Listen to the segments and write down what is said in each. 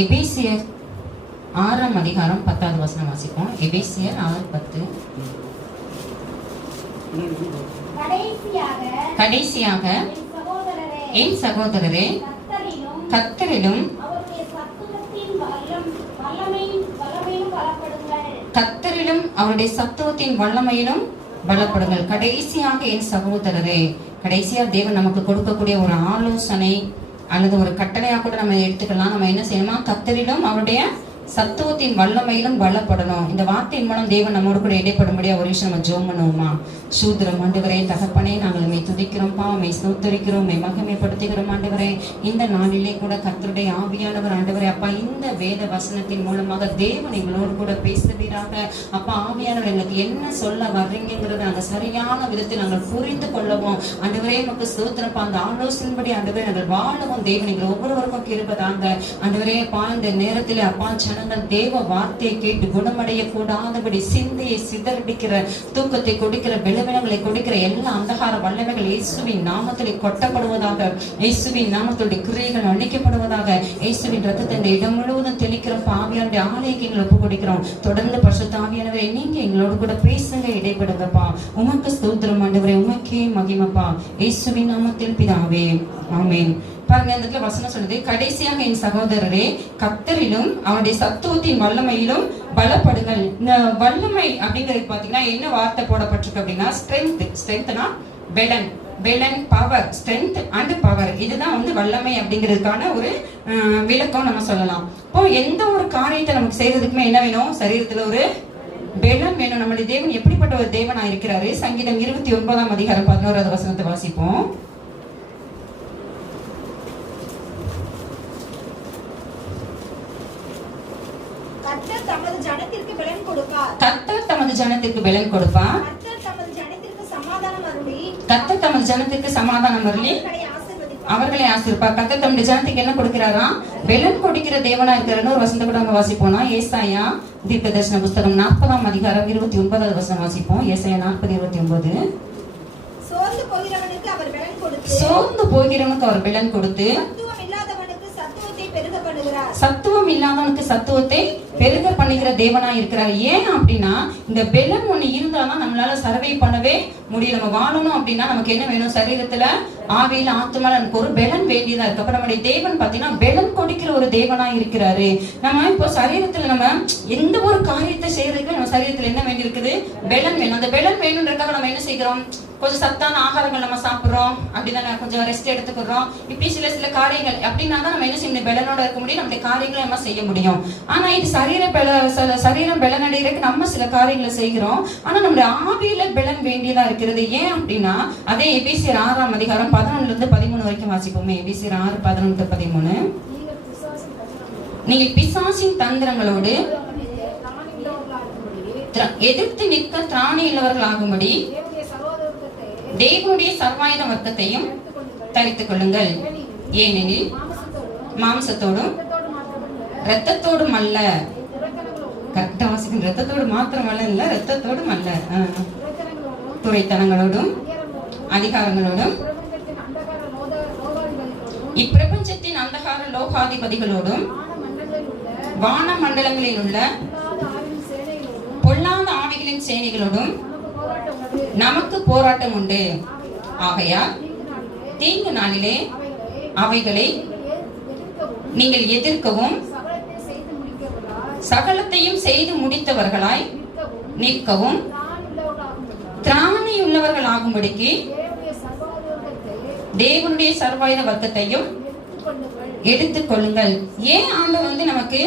எபேசியர் 6ஆம் அதிகாரம் 10வது வசனம் வாசிப்போம். எபேசியர் 6:10. கடைசியாக என் சகோதரரே, கர்த்தரிலும் அவருடைய சத்துவத்தின் வல்லமையிலும் பலப்படுங்கள். கடைசியாக என் சகோதரரே, கடைசியா தேவன் நமக்கு கொடுக்கக்கூடிய ஒரு ஆலோசனை அல்லது ஒரு கட்டளையா கூட நம்ம எடுத்துக்கலாம். நம்ம என்ன செய்யணுமா? கர்த்தரிலும் அவருடைய சத்துவத்தின் வல்லமையிலும் பலப்படணும். இந்த வார்த்தையின் மூலம் தேவன் நம்மோடு கூட இடைப்படும்படியா ஒரு விஷயம் நம்ம ஜெபம் பண்ணுவோமா? சூத்திரம் ஆண்டவரே, தகப்பனே, நாங்கள் மெய் துதிக்கிறோம்ப்பா, மெய் ஸ்தோத்தரிக்கிறோம், மெய் மகிமைப்படுத்துகிறோம் ஆண்டவரே. இந்த நாளிலே கூட கர்த்தருடைய ஆவியானவர் ஆண்டவரே அப்பா, இந்த வேத வசனத்தின் மூலமாக தேவன் எங்களோடு கூட பேசுவீராக. அப்பா ஆவியானவர் எங்களுக்கு என்ன சொல்ல வர்றீங்கிறத அந்த சரியான விதத்தில் நாங்கள் புரிந்து கொள்ளவும் ஆண்டவரே நமக்கு ஸ்தோத்திரப்பா. அந்த ஆலோசனைப்படி ஆண்டவரே நாங்கள் வாழவும் தேவன் எங்கள் ஒவ்வொருவருக்கும் கிருபைதாங்க ஆண்டவரே. அப்பா இந்த நேரத்தில் அப்பா ஜனங்கள் தேவ வார்த்தையை கேட்டு குணமடைய கூடாதபடி சிந்தையை சிதறடிக்கிற, தூக்கத்தை கொடுக்கிற, விளைவினங்களை கொடுக்கிற எல்லா அந்தகார வல்லமைகள் இயேசுவின் நாமத்தில் கொட்டப்படுவதாக. இயேசுவின் நாமத்துடைய கிரியைகள் அழிக்கப்படுவதாக. இயேசுவின் ரத்தத்தை இந்த இடம் முழுவதும் தெளிக்கிறோம். ஆவியானுடைய ஆலயக்கு எங்களை ஒப்பு கொடுக்கிறோம். தொடர்ந்து பரிசுத்த ஆவியானவரே நீங்க எங்களோடு கூட பேசுங்க, இடைப்படுங்கப்பா. உமக்கு ஸ்தோத்திரம் ஆண்டவரே, உமக்கே மகிமைப்பா. இயேசுவின் நாமத்தில் பிதாவே, ஆமென். பாருங்க, இந்த இடத்துல வசனம் சொல்லுது, கடைசியாக என் சகோதரரே, கர்த்தரிலும் அவருடைய சத்துவத்தின் வல்லமையிலும் பலப்படுங்கள். இந்த வல்லமை அப்படிங்கிறது பாத்தீங்கன்னா என்ன வார்த்தை போடப்பட்டிருக்கு அப்படின்னா ஸ்ட்ரென்த். ஸ்ட்ரென்த்னா பெலன், பெலன், பவர், ஸ்ட்ரென்த் அண்ட் பவர். இதுதான் வந்து வல்லமை அப்படிங்கிறதுக்கான ஒரு விளக்கம் நம்ம சொல்லலாம். இப்போ எந்த ஒரு காரியத்தை நமக்கு செய்யறதுக்குமே என்ன வேணும்? சரீரத்துல ஒரு பெலன் வேணும். நம்முடைய தேவன் எப்படிப்பட்ட ஒரு தேவனா இருக்கிறாரு? சங்கீதம் 29ஆம் அதிகாரம் 11வது வசனத்தை வாசிப்போம். கர்த்தர் தமது ஜனத்திற்கு பெலன் கொடுப்பார். கர்த்தர் தமது ஜனத்திற்கு பெலன் கொடுப்பார். கர்த்தர் தமது ஜனத்திற்கு சமாதானம் அருளி, கர்த்தர் தமது ஜனத்திற்கு சமாதானம் அருளி அவர்களை ஆசீர்வதிப்பார். கர்த்தர் தம்முடைய ஜனத்துக்கு என்ன கொடுக்கிறாரா? பெலன் கொடுக்கிற தேவனா இருக்கிறன்னு ஒரு வசனத்தை கூட நம்ம வாசிப்போம்னா ஏசாயா தீர்க்கதரிசன புஸ்தகம் 40ஆம் அதிகாரம் 29வது வசனம் வாசிப்போம். ஏசாயா 40:29. சோர்ந்து போகிறவனுக்கு அவர் பெலன் கொடுத்து, சோர்ந்து போகிறவனுக்கு அவர் பெலன் கொடுத்து, சத்துவம் இல்லாதவனுக்கு சத்துவத்தை பெருக பண்ணுகிற தேவனா இருக்கிறார். ஏன் அப்படின்னா இந்த பெலன் ஒண்ணு இருந்தாதான் நம்மளால சர்வை பண்ணவே முடியும். நம்ம வாழணும் அப்படின்னா நமக்கு என்ன வேணும்? சரீரத்துல, ஆவியில, ஆத்மால நமக்கு ஒரு பெலன் வேண்டியதா இருக்கு. அப்ப நம்முடைய தேவன் பாத்தீங்கன்னா பெலன் கொடுக்கிற ஒரு தேவனா இருக்கிறாரு. நம்ம இப்போ சரீரத்துல நம்ம எந்த ஒரு காரியத்தை செய்யறதுக்கு நம்ம சரீரத்துல என்ன வேண்டி இருக்குது? பெலன் வேணும். அந்த பெலன் வேணும்ன்றதுக்காக நம்ம என்ன செய்கிறோம்? கொஞ்சம் சத்தான ஆகாரங்கள் நம்ம சாப்பிடுறோம், அப்படிதானே? கொஞ்சம் ரெஸ்ட் எடுத்துக்கிறோம். இப்படி சில காரியங்கள் அப்படின்னா தான் நம்ம என்ன செய்யணும்? பெலனோட இருக்க முடியும், நம்முடைய காரியங்களை நம்ம செய்ய முடியும். ஆனா இது சரீரம் பெலன் அடைகிறதுக்கு நம்ம சில காரியங்களை செய்கிறோம். ஆனா நம்முடைய ஆவியில பெலன் வேண்டியதா இருக்கிறது. ஏன் அப்படின்னா அதே எபேசியர் 6ஆம் அதிகாரம் 11-13 வரைக்கும் வாசிப்போமே. எபேசியர் 6:11-13. நீங்கள் பிசாசின் தந்திரங்களோடு எதிர்த்து நிற்க திராணி உள்ளவர்கள் ஆகும்படி தேவனுடைய சர்வாயுத வர்க்கத்தையும் தரித்துக் கொள்ளுங்கள். ஏனெனில் மாம்சத்தோடும் இரத்தத்தோடும் அல்ல, கரெக்டா வாசிக்கும், இரத்தத்தோடு மாத்திரம் அல்ல, இல்ல இரத்தத்தோடும் அல்ல, துரைத்தனங்களோடும் அதிகாரங்களோடும் இப்பிரபஞ்சத்தின் அந்தகார லோகாதிபதிகளோடும் வான மண்டலங்களில் உள்ள பொல்லாத ஆவிகளின் சேனைகளோடும் நமக்கு போராட்டம் உண்டு. ஆகையால் தீங்கு நாளிலே அவைகளை நீங்கள் எதிர்க்கவும் சகலத்தையும் செய்து முடித்தவர்களாய் நிற்கவும் திராணியுள்ளவர்கள் ஆகும்படிக்கு தேவனுடைய சர்வாயுத வர்க்கத்தையும் எடுத்துக் கொள்ளுங்கள். ஏன் ஆண்டவர் வந்து நமக்கு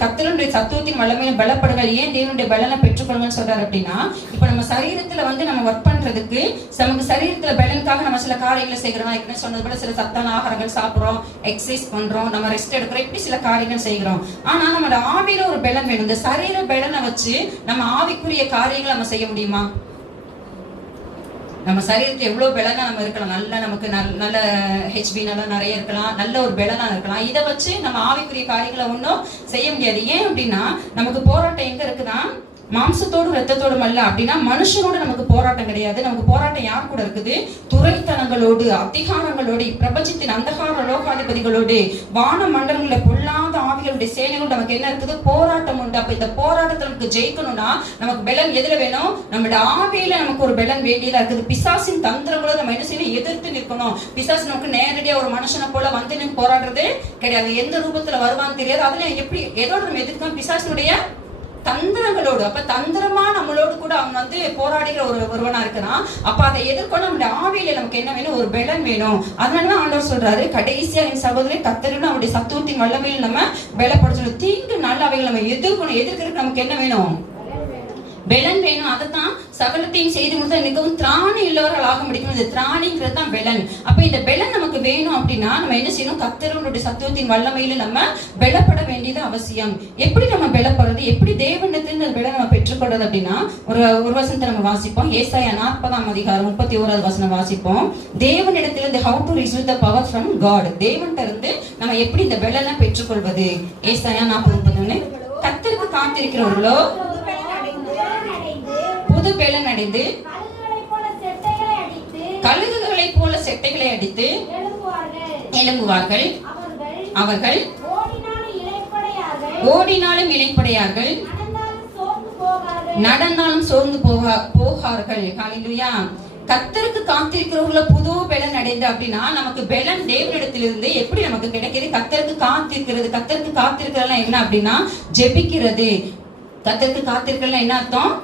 கர்த்தருடைய சத்துவத்தின் வல்லமையை பலப்படுங்கள், ஏன் தேவனுடைய பலனை பெற்றுக்கொள்ளுங்கன்னு சொல்றாரு அப்படின்னா, இப்ப நம்ம சரீரத்துல வந்து நம்ம ஒர்க் பண்றதுக்கு நமக்கு சரீரத்துல பலனுக்காக நம்ம சில காரியங்களை செய்கிறோம். ஏற்கனவே சொன்னது போல சில சத்தான ஆகாரங்கள் சாப்பிடுறோம், எக்ஸசைஸ் பண்றோம், நம்ம ரெஸ்ட் எடுக்கிறோம், இப்படி சில காரியங்கள் செய்கிறோம். ஆனா நம்மளோட ஆவியில ஒரு பலன் வேணும். இந்த சரீர பலனை வச்சு நம்ம ஆவிக்குரிய காரியங்களை நம்ம செய்ய முடியுமா? நம்ம சரீரத்துல எவ்வளவு பெலனா நம்ம இருக்கலாம், நல்ல நமக்கு நல்ல ஹெச்பி நல்லா நிறைய இருக்கலாம், நல்ல ஒரு பெலனா இருக்கலாம். இதை வச்சு நம்ம ஆவிக்குரிய காரியங்களை ஒன்றும் செய்ய முடியாது. ஏன் அப்படின்னா நமக்கு போராட்டம் எங்க இருக்குன்னா மாம்சத்தோடும் இரத்தத்தோடும் அல்ல. அப்படின்னா மனுஷனோட நமக்கு போராட்டம் கிடையாது. நமக்கு போராட்டம் யார் கூட இருக்குது? துரைத்தனங்களோடு, அதிகாரங்களோடு, பிரபஞ்சத்தின் அந்தகார லோகாதிபதிகளோடு, வான மண்டலங்கள பொல்லாத ஆவிகளுடைய சேனைகள் நமக்கு என்ன இருக்குது? போராட்டம் உண்டு. அப்ப இந்த போராட்டத்துல நமக்கு ஜெயிக்கணும்னா நமக்கு பலன் எதுல வேணும்? நம்மளுடைய ஆவியில நமக்கு ஒரு பலன் வேண்டியதா இருக்குது. பிசாசின் தந்திரங்களை நம்ம என்ன செய்யணும்? எதிர்த்து நிற்கணும். பிசாசு நமக்கு நேரடியா ஒரு மனுஷனை போல வந்து நின்று போராடுறது கிடையாது. எந்த ரூபத்துல வருவான்னு தெரியாது. அதுல எப்படி ஏதோ நம்ம எதிர்க்கணும்? பிசாசினுடைய தந்திரங்களோடு. அப்ப தந்திரமா நம்மளோடு கூட அவன் வந்து போராடுகிற ஒருவனா இருக்கிறான். அப்ப அதை எதிர்கொள்ள நம்முடைய ஆவியில நமக்கு என்ன வேணும்? ஒரு பலன் வேணும். அதனாலதான் ஆண்டவர் சொல்றாரு, கடைசியா என் சகோதரி கர்த்தரிடம் அவருடைய சத்துவத்தின் வல்லமையில் நம்ம பலப்படுத்தணும். தீங்கு நல்ல அவைகளை நம்ம எதிர்க்கணும். எதிர்க்கிறதுக்கு நமக்கு என்ன வேணும்? பலன் வேணும். அதைத்தான் சகலத்தையும் செய்து முடித்த மிகவும் திராணி உள்ளவர்கள் ஆக முடியும். இந்த திராணிங்கிறது தான் பலன். அப்ப இந்த பலன் நமக்கு வேணும் அப்படின்னா நம்ம என்ன செய்யணும்? கர்த்தருடைய சத்துவத்தின் வல்லமையில நம்ம பலப்பட வேண்டியது அவசியம். எப்படி நம்ம பலப்படுறது? எப்படி தேவனிடத்திலிருந்து அந்த பலன் நம்ம பெற்றுக்கொள்றது அப்படின்னா ஒரு வசனத்தை நம்ம வாசிப்போம். ஏசாயா 40ஆம் அதிகாரம் 31வது வசனம் வாசிப்போம். தேவனிடத்திலிருந்து how to receive the power from God. தேவன்கிட்ட இருந்து நம்ம எப்படி இந்த பலனை பெற்றுக்கொள்வது? ஏசாயா 40:31. கர்த்தருக்கு காத்திருக்கிறவர்களோ புது பலன் அடைந்து கழுகுகளைப் போல செட்டைகளை அடித்து எழும்புவார்கள். அவர்கள் ஓடினாலும் இளைப்படையார்கள், நடந்தாலும் சோர்ந்து போகார்கள். ஹல்லேலூயா. கர்த்தருக்கு காத்திருக்கிறவர்கள புது பலன் அடைந்து அப்படின்னா நமக்கு பலன் தேவனிடத்திலிருந்து எப்படி நமக்கு கிடைக்குது? கர்த்தருக்கு காத்திருக்கிறது. கர்த்தருக்கு காத்திருக்கிறதுலாம் என்ன அப்படின்னா ஜெபிக்கிறது. கர்த்தருக்கு காத்திருக்கிறதுலாம் என்ன அர்த்தம்?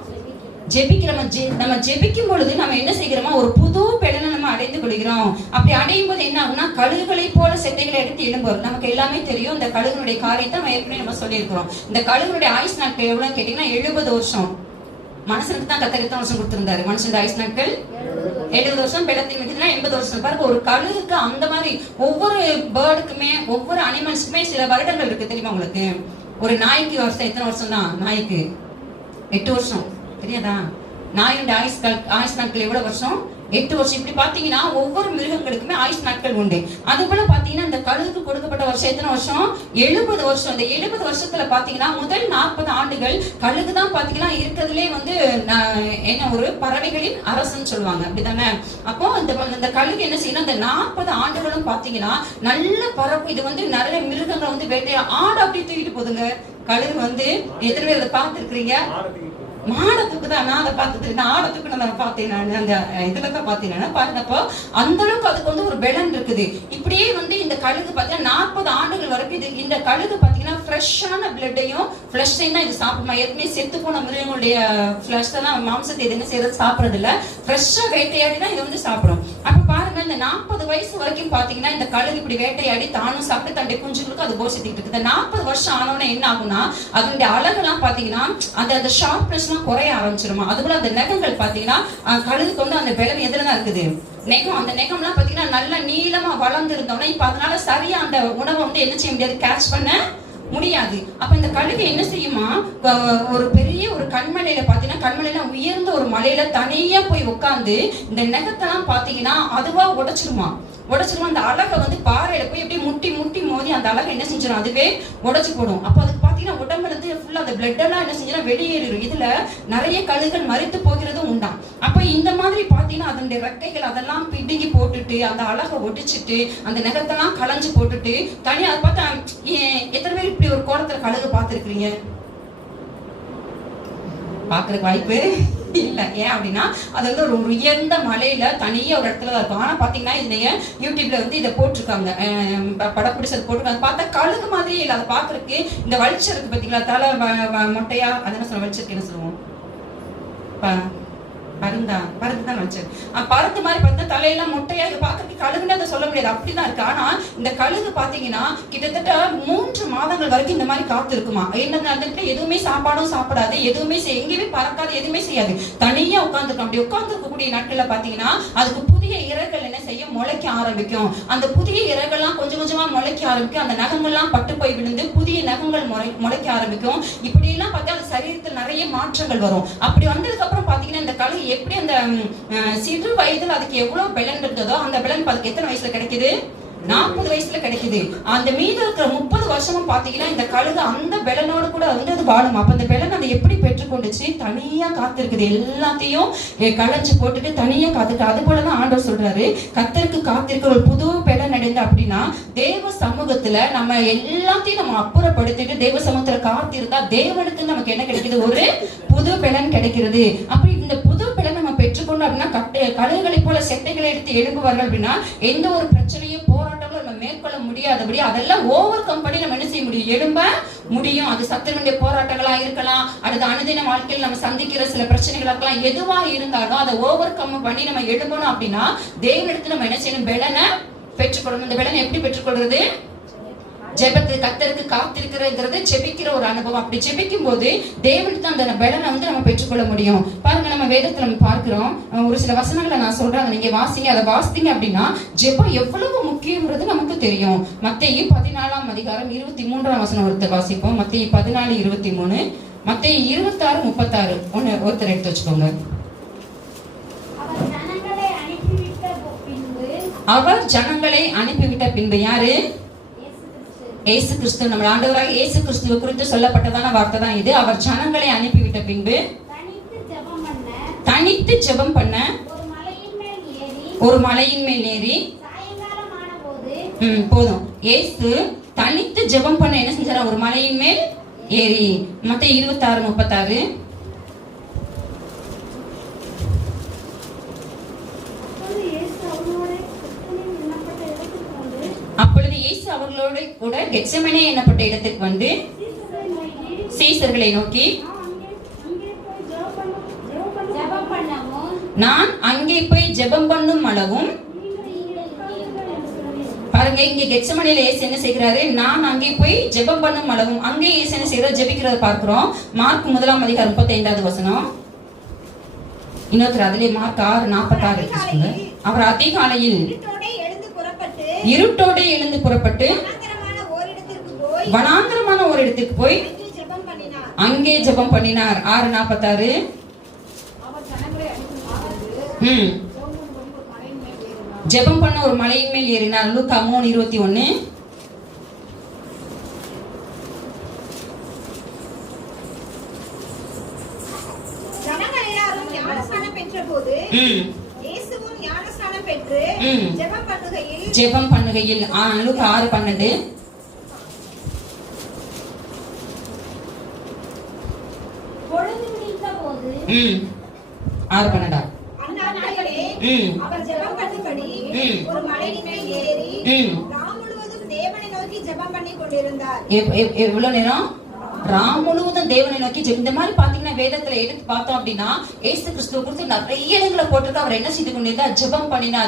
நம்ம ஜெபிக்கும் பொழுது நம்ம என்ன செய்கிறோமா? ஒரு புது பலனை நம்ம அடைந்து கொள்கிறோம். அப்படி அடையும் போது என்ன ஆகும்னா கழுகுகளை போல செட்டைகளை எடுத்து எழும்புவோம். நமக்கு எல்லாமே தெரியும் இந்த கழுகுனுடைய காரியத்தை நம்ம ஏற்கனவே நம்ம சொல்லியிருக்கிறோம். இந்த கழுகுனுடைய ஆயுஷ் நாட்கள் எவ்வளவு கேட்டீங்கன்னா 70 வருஷம். மனுஷனுக்கு தான் கர்த்தர் எத்தனை வருஷம் கொடுத்திருந்தாரு? மனுஷனுடைய ஆயுஷ் நாட்கள் 70 வருஷம். பெலத்தின் மிகுதினா 80 வருஷம். பாருங்க, ஒரு கழுகுக்கு அந்த மாதிரி ஒவ்வொரு பேர்டுக்குமே ஒவ்வொரு அனிமல்ஸுக்குமே சில வருடங்கள் இருக்கு. தெரியுமா உங்களுக்கு? ஒரு நாய்க்கு வருஷம் எத்தனை வருஷம் தான்? நாய்க்கு 8 வருஷம். தெரியாதா? நாயுடைய ஆயுஷ் நாட்கள் எவ்வளவு வருஷம்? 8 வருஷம். இப்படி பாத்தீங்கன்னா ஒவ்வொரு மிருகங்களுக்குமே ஆயுஷ் நாட்கள் உண்டு. அது போல பாத்தீங்கன்னா இந்த கழுகுக்கு கொடுக்கப்பட்ட வருஷம் எத்தனை வருஷம்? 70 வருஷம். இந்த 70 வருஷத்துல பாத்தீங்கன்னா முதல் 40 ஆண்டுகள் கழுகுதான் பாத்தீங்கன்னா இருக்கிறதுலே வந்து என்ன ஒரு பறவைகளின் அரசன் சொல்லுவாங்க. அப்படித்தானே? அப்போ இந்த கழுகு என்ன செய்யணும்? இந்த 40 ஆண்டுகளும் பாத்தீங்கன்னா நல்ல பறவை. இது வந்து நிறைய மிருகங்களை வந்து வேட்டையா ஆடு அப்படி தூக்கிட்டு போதுங்க. கழுகு வந்து எத்தனை பேர் அதை பார்த்துருக்கிறீங்க? மாடத்துக்கு தான் நான் அதை பார்த்தது. ஆடத்துக்கு நான் பார்த்தேன். நான் அந்த இதுல தான் பார்த்தேன். பாருங்கப்போ அந்த அளவுக்கு அதுக்கு வந்து ஒரு பலன் இருக்குது. இப்படியே வந்து இந்த கழுகு பார்த்தீங்கன்னா 40 ஆண்டுகள் வரைக்கும் இந்த கழுகு பார்த்தீங்கன்னா ஃப்ரெஷ்ஷான பிளட்டையும் ஃபிளஷையும் தான் இது சாப்பிடுமா. ஏற்கனவே செத்து போன மிருகங்களுடைய ஃபிளஷ் எல்லாம் மாம்சத்தை இது என்ன செய்யறது? சாப்பிட்றது இல்லை. ஃப்ரெஷ்ஷா வேட்டையாடி தான் இது வந்து சாப்பிடும். அப்ப பாருங்க, இந்த 40 வயசு வரைக்கும் பாத்தீங்கன்னா இந்த கழுகு இப்படி வேட்டையாடி தானும் சாப்பிட்டு தன்னுடைய குஞ்சுகளுக்கு அது போஷித்துட்டு இருக்கு. இந்த 40 வருஷம் ஆனவன என்ன ஆகும்னா அதனுடைய அழகெல்லாம் பாத்தீங்கன்னா அந்த ஷார்ப்னஸ் குறைய ஆரம்பிச்சிருமா. அதுபோல அந்த நகங்கள் பாத்தீங்கன்னா கழுகுக்கு வந்து அந்த பலம் எதுலதான் இருக்குது? நெகம். அந்த நெகம் எல்லாம் பாத்தீங்கன்னா நல்லா நீளமா வளர்ந்து இருந்தோம்னா இப்ப அதனால சரியா அந்த உணவை வந்து என்ன செய்ய முடியாது? கேட்ச் பண்ண முடியாது. அப்ப இந்த கழுகு என்ன செய்யுமா? ஒரு பெரிய ஒரு கண்மலையில பாத்தீங்கன்னா கண்மலையில உயர்ந்த ஒரு மலையில தனியா போய் உட்கார்ந்து இந்த நெகத்தெல்லாம் பாத்தீங்கன்னா அதுவா உடைச்சிருமா. அந்த அழகை வந்து பாறையில போய் அப்படியே முட்டி முட்டி மோதி அந்த அழகை என்ன செஞ்சிடும்? அதுவே உடைச்சு போடும். அப்ப அதுக்கு பாத்தீங்கன்னா உடம்புல இருந்து ஃபுல்லா அந்த பிளட் எல்லாம் என்ன செஞ்சிடும்? வெளியேறிடும். இதுல நிறைய கழுகுகள் மரித்து போகிறதும் உண்டாம். அப்ப இந்த மாதிரி பாத்தீங்கன்னா அதனுடைய ரெக்கைகள் அதெல்லாம் பிடுங்கி போட்டுட்டு அந்த அழகை ஒடிச்சிட்டு அந்த நெகத்தெல்லாம் களைஞ்சு போட்டுட்டு தனியா அதை பார்த்தா எத்தனை பேர் இப்படி ஒரு கோலத்துல கழுகு பார்த்திருக்கிறீங்க? பாக்குறதுக்கு வாய்ப்பு இல்ல. ஏன் அப்படின்னா அது வந்து ஒரு உயர்ந்த மலையில தனியா ஒரு இடத்துல இருக்கும். ஆனா பாத்தீங்கன்னா இந்த யூடியூப்ல வந்து இதை போட்டிருக்காங்க, படப்பிடிச்சது போட்டிருக்காங்க. பார்த்தா கழுகு மாதிரி இல்லை. அதை பாக்குறதுக்கு இந்த வலிச்சர் இருக்கு பாத்தீங்களா? தலை மொட்டையா அது என்ன சொல்லுவோம்? வலிச்சருக்கு என்ன சொல்லுவோம்? பருந்துதான் வச்சது. பருந்து மாதிரி பார்த்தா தலையெல்லாம் மொட்டையா பாக்குறதுக்கு கழுகுன்னு அதை சொல்ல முடியாது. அப்படிதான் இருக்கு. ஆனா இந்த கழுகு பாத்தீங்கன்னா கிட்டத்தட்ட 3 மாதங்கள் வரைக்கும் இந்த மாதிரி காத்து இருக்குமா. என்ன எதுவுமே சாப்பாடும் சாப்பிடாது, எதுவுமே எங்கேயுமே பறக்காது, எதுவுமே செய்யாது. தனியா உட்கார்ந்துருக்கும். அப்படி உட்கார்ந்து இருக்கக்கூடிய நாட்கள்ல பாத்தீங்கன்னா அதுக்கு புதிய இறகுகள் என்ன செய்யும்? முளைக்க ஆரம்பிக்கும். அந்த புதிய இறகுலாம் கொஞ்சம் கொஞ்சமா முளைக்க ஆரம்பிக்கும். அந்த நகங்கள்லாம் பட்டு போய் விழுந்து புதிய நகங்கள் முளைக்க ஆரம்பிக்கும். இப்படி எல்லாம் பார்த்தா அந்த சரீரத்தில் நிறைய மாற்றங்கள் வரும். அப்படி வந்ததுக்கு அப்புறம் பாத்தீங்கன்னா இந்த கழுகு எப்படி அந்த சிறு வயதில் அதுக்கு எவ்வளவு பலன் இருந்ததோ அந்த பலன் அதுக்கு எத்தனை வயசுல கிடைக்குது? 40 வயசுல கிடைக்குது. அந்த மீது இருக்கிற 30 வருஷமும் பாத்தீங்கன்னா இந்த கழுகு அந்த பெலனோடு கூட வந்து அது வாழும். அப்ப அந்த பெலன் அதை எப்படி பெற்றுக்கொண்டுச்சு? தனியா காத்திருக்குது. எல்லாத்தையும் களைச்சு போட்டுட்டு தனியா காத்துக்கு. அது போலதான் ஆண்டவர் சொல்றாரு, கர்த்தருக்கு காத்திருக்கிற ஒரு புது பெலன் அடைந்து அப்படின்னா தேவ சமூகத்துல நம்ம எல்லாத்தையும் நம்ம அப்புறப்படுத்திட்டு தேவ சமூகத்துல காத்திருந்தா தேவனுக்கு நமக்கு என்ன கிடைக்குது? ஒரு புது பெலன் கிடைக்கிறது. அப்படி இந்த புது பெலன் நம்ம பெற்றுக்கொண்டோம் அப்படின்னா கழுகுகளை போல செட்டைகளை எடுத்து எழுப்புவார்கள் அப்படின்னா எந்த ஒரு பிரச்சனையும் போராட்டங்களும் நம்ம மேற்கொள்ள முடியாதபடி அதெல்லாம் ஓவர் கம் பண்ணி நம்ம என்ன செய்ய முடியும்? எழும்ப முடியும். அது சத்துருடைய போராட்டங்களா இருக்கலாம், அடுத்த அனுதின வாழ்க்கையில் நம்ம சந்திக்கிற சில பிரச்சனைகளா இருக்கலாம். எதுவா இருந்தாலும் அதை ஓவர் கம் பண்ணி நம்ம எழும்பணும் அப்படின்னா தேவனிடத்துல நம்ம என்ன செய்யணும்? பெலனை பெற்றுக்கொள்ளணும். இந்த பெலனை எப்படி பெற்றுக்கொள்றது? ஜெபத்து. கர்த்தருக்கு காத்திருக்கிறது ஜெபிக்கிற ஒரு அனுபவம். அப்படி ஜெபிக்கும் போது தேவனுக்கு அந்த பெலனை வந்து நம்ம பெற்றுக்கொள்ள முடியும். பாருங்க, நம்ம வேதத்துல நம்ம பார்க்கிறோம், ஒரு சில வசனங்களை நான் சொல்றேன், நீங்க வாசிங்க. அதை வாசித்தீங்க அப்படின்னா ஜெபம் எவ்வளவு முக்கியங்கிறது நமக்கு தெரியும். மத்தேயு 14ஆம் அதிகாரம் 23ஆம் வசனம் ஒருத்தர் வாசிப்போம். மத்தேயு 14:23, மத்தேயு 26:36 ஒருத்தர் எடுத்து வச்சுக்கோங்க. அவர் ஜனங்களை அனுப்பிவிட்ட பின்பு யாரு? இயேசு கிறிஸ்து. நம்ம ஆண்டவராக இயேசு கிறிஸ்துவை குறித்து சொல்லப்பட்டதான வார்த்தை தான் இது. அவர் ஜனங்களை அனுப்பிவிட்ட பின்பு தனித்து ஜெபம் பண்ண ஒரு மலையின் மேல் ஏறி போதும். இயேசு தனித்து ஜெபம் பண்ண என்ன செஞ்சாரா? ஒரு மலையின் மேல் ஏறி. மத்தேயு 26:36. அப்பொழுது இயேசு அவர்களோடு கூட கெத்செமனே என்னப்பட்ட இடத்துக்கு வந்து சீசர்களை நோக்கி, நான் அங்கே போய் ஜெபம் பண்ணும் அளவும். பாருங்க, இங்க கெத்செமனேல இயேசு என்ன செய்கிறாரு? நான் அங்கே போய் ஜெபம் பண்ணும் அளவும். அங்கே இயேசு என்ன செய்கிறார்? ஜெபிக்கிறத பார்க்கிறோம். மார்க் 1ஆம் அதிகாரம் 35வது வசனம். இன்னொரு அதிலே மார்க் 6:46. அவர் அதிகாலையில் இருட்டோடு எழுந்து புறப்பட்டு வனாந்தரமான ஒரு இடத்துக்கு போய் அங்கே ஜெபம் பண்ணினார். 6:46. ஜெபம் பண்ண ஒரு மலையின் மேல் ஏறினார். லூக்கா 3:21. ஜனங்கள் எல்லாரும் ஞானஸ்நானம் பெற்றபோது இயேசுவும் ஞானஸ்நானம் பெற்று ஜெபம் பண்ணுகையில் லூக்கா 6:12. பொழுது விடிந்தபோது 6:12. அந்நாட்களிலே அவர் ஜெபம் பண்ணும்படி ஒரு மலையின் மேல் ஏறி ராம் முழுவதும் தேவனை நோக்கி ஜெபம் பண்ணி கொண்டிருந்தார். எவ்வளவு நேரம்? ராம் முழுவதும் தேவனை நோக்கி. இந்த மாதிரி பாத்தீங்கன்னா வேதத்துல எடுத்து பார்த்தோம் அப்படின்னா இயேசு கிறிஸ்துவ குறித்து நிறைய இடங்களை போட்டிருக்க. அவர் என்ன செய்து கொண்டிருந்தார்? ஜெபம் பண்ணினா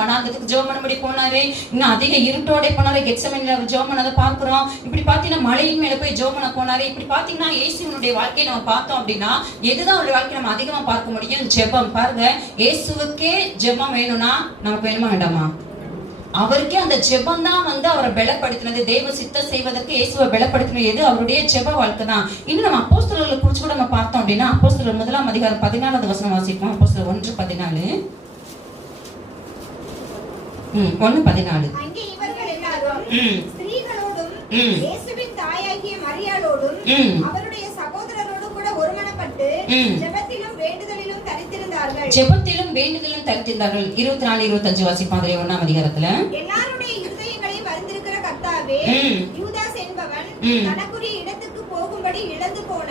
வனாந்தரத்துக்கு ஜெபம் பண்ணும்படி போனாரு. இன்னும் அதிக இருட்டோட போனாரு. கெத்செமனேல ஜெபம் பண்ணதை பார்க்கிறோம். இப்படி பாத்தீங்கன்னா மலையின் மேல போய் ஜெபம் பண்ண போனாரு. இப்படி பாத்தீங்கன்னா இயேசுனுடைய வாழ்க்கையை நம்ம பார்த்தோம் அப்படின்னா எதுதான் அவருடைய வாழ்க்கை நம்ம அதிகமா பார்க்க முடியும்? ஜெபம். பாருங்க, இயேசுவுக்கே ஜெபம் வேணும்னா நமக்கு வேணுமா வேண்டாமா? அவருக்கே அந்த ஜெபம் தான் வந்து அவரை பலப்படுத்தினது. தேவ சித்தம் செய்வதற்கு இயேசுவை பலப்படுத்தினது அவருடைய ஜெப வாழ்க்கை தான். இன்னும் நம்ம அப்போஸ்தலர்களை குறித்து கூட நம்ம பார்த்தோம் அப்படின்னா அப்போஸ்தலர் 1ஆம் அதிகாரம் 14வது வசனம் வாசிப்போம். அப்போஸ்தலர் 1:14. 1:14. அங்கே இவர்கள் எல்லாரும் ஸ்திரீகளோடும் இயேசுவின் தாயாகிய மரியாளோடும் அவருடைய சகோதரரோடும் கூட ஒருமனப்பட்டு ஜெபத்திலும் வேண்டுதலிலும் தரித்திருந்தார்கள். 24-25 வாசிப்பாங்க 1ஆம் அதிகாரத்துல. எல்லாருடைய இருதயங்களை வரிந்திருக்கிற கர்த்தாவே, யூதாஸ் என்பவன் தனக்குரிய இடத்துக்கு போகும்படி இழந்து போன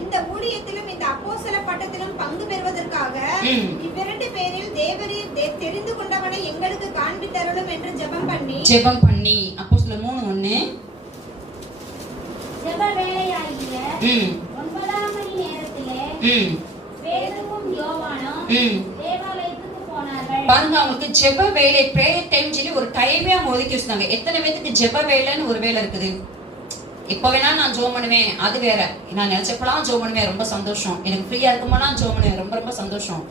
இந்த ஊழியத்திலும் இந்த அப்போஸ்தல பட்டத்திலும் பங்கு பெறுவதற்காக இவ்விரண்டு பேரில் தேவரீர் தெரிந்து கொண்டவனை எங்களுக்கு காண்பித்தருளும் என்று ஜெபம் பண்ணி அப்போஸ்தலர் 3:1 ஜெப வேளையாகிய 9ஆம் மணி நேரத்திலே பேதுருவும் யோவானும் தேவாலயத்துக்கு போனார்கள். பாருங்க, அவங்களுக்கு ஜெப வேலை பிரேயர் டைம் சொல்லி ஒரு டைமே ஒதுக்கி வச்சிருந்தாங்க. எத்தனை பேருக்கு ஜெப வேலைன்னு ஒரு வேலை இருக்குது? இப்ப வேணா நான் ஜெபம் பண்ணுவேன், அது வேற. நான் நினைச்சப்பலாம் ஜெபம் பண்ணுவேன், ரொம்ப சந்தோஷம். எனக்கு ஃப்ரீயா இருக்கும்போது நான் ஜெபம் பண்ணுவேன், ரொம்ப ரொம்ப சந்தோஷம்.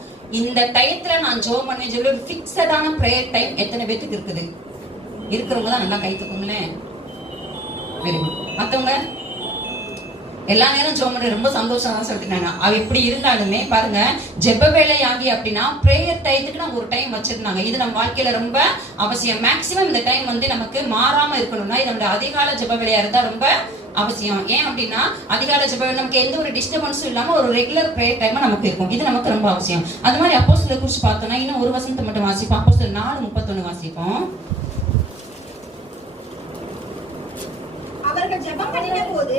இந்த டயத்துல நான் ஜெபம் பண்ணுவேன் சொல்லி ஒரு ஃபிக்ஸடான பிரேயர் டைம் எத்தனை பேருக்கு இருக்குது? இருக்கிறவங்க தான் நல்லா கை தூக்குங்களேன். Very good. மத்தவங்க எல்லா நேரம் ஜெபம் பண்ற ரொம்ப சந்தோஷமா சொல்லிட்டாங்க. அவ இப்படி இருந்தாலுமே பாருங்க, ஜெப வேலை ஆகி அப்படின்னா பிரேயர் டைத்துக்கு நம்ம ஒரு டைம் வச்சிருந்தாங்க. இது நம்ம வாழ்க்கையில ரொம்ப அவசியம். மேக்சிமம் இந்த டைம் வந்து நமக்கு மாறாம இருக்கணும்னா இது நம்ம அதிகாலை ஜெப வேலையா இருந்தா ரொம்ப அவசியம். ஏன் அப்படின்னா அதிகாலை ஜெப வேலை நமக்கு எந்த ஒரு டிஸ்டர்பன்ஸும் இல்லாம ஒரு ரெகுலர் பிரேயர் டைம் நமக்கு இருக்கும். இது நமக்கு ரொம்ப அவசியம். அது மாதிரி அப்போஸ்தலரை குறித்து பார்த்தோம்னா இன்னும் ஒரு வசனத்தை மட்டும் வாசிப்போம். அப்போஸ்தலர் 4:31 வாசிப்போம். அவர்கள் ஜெபம் பண்ணின போது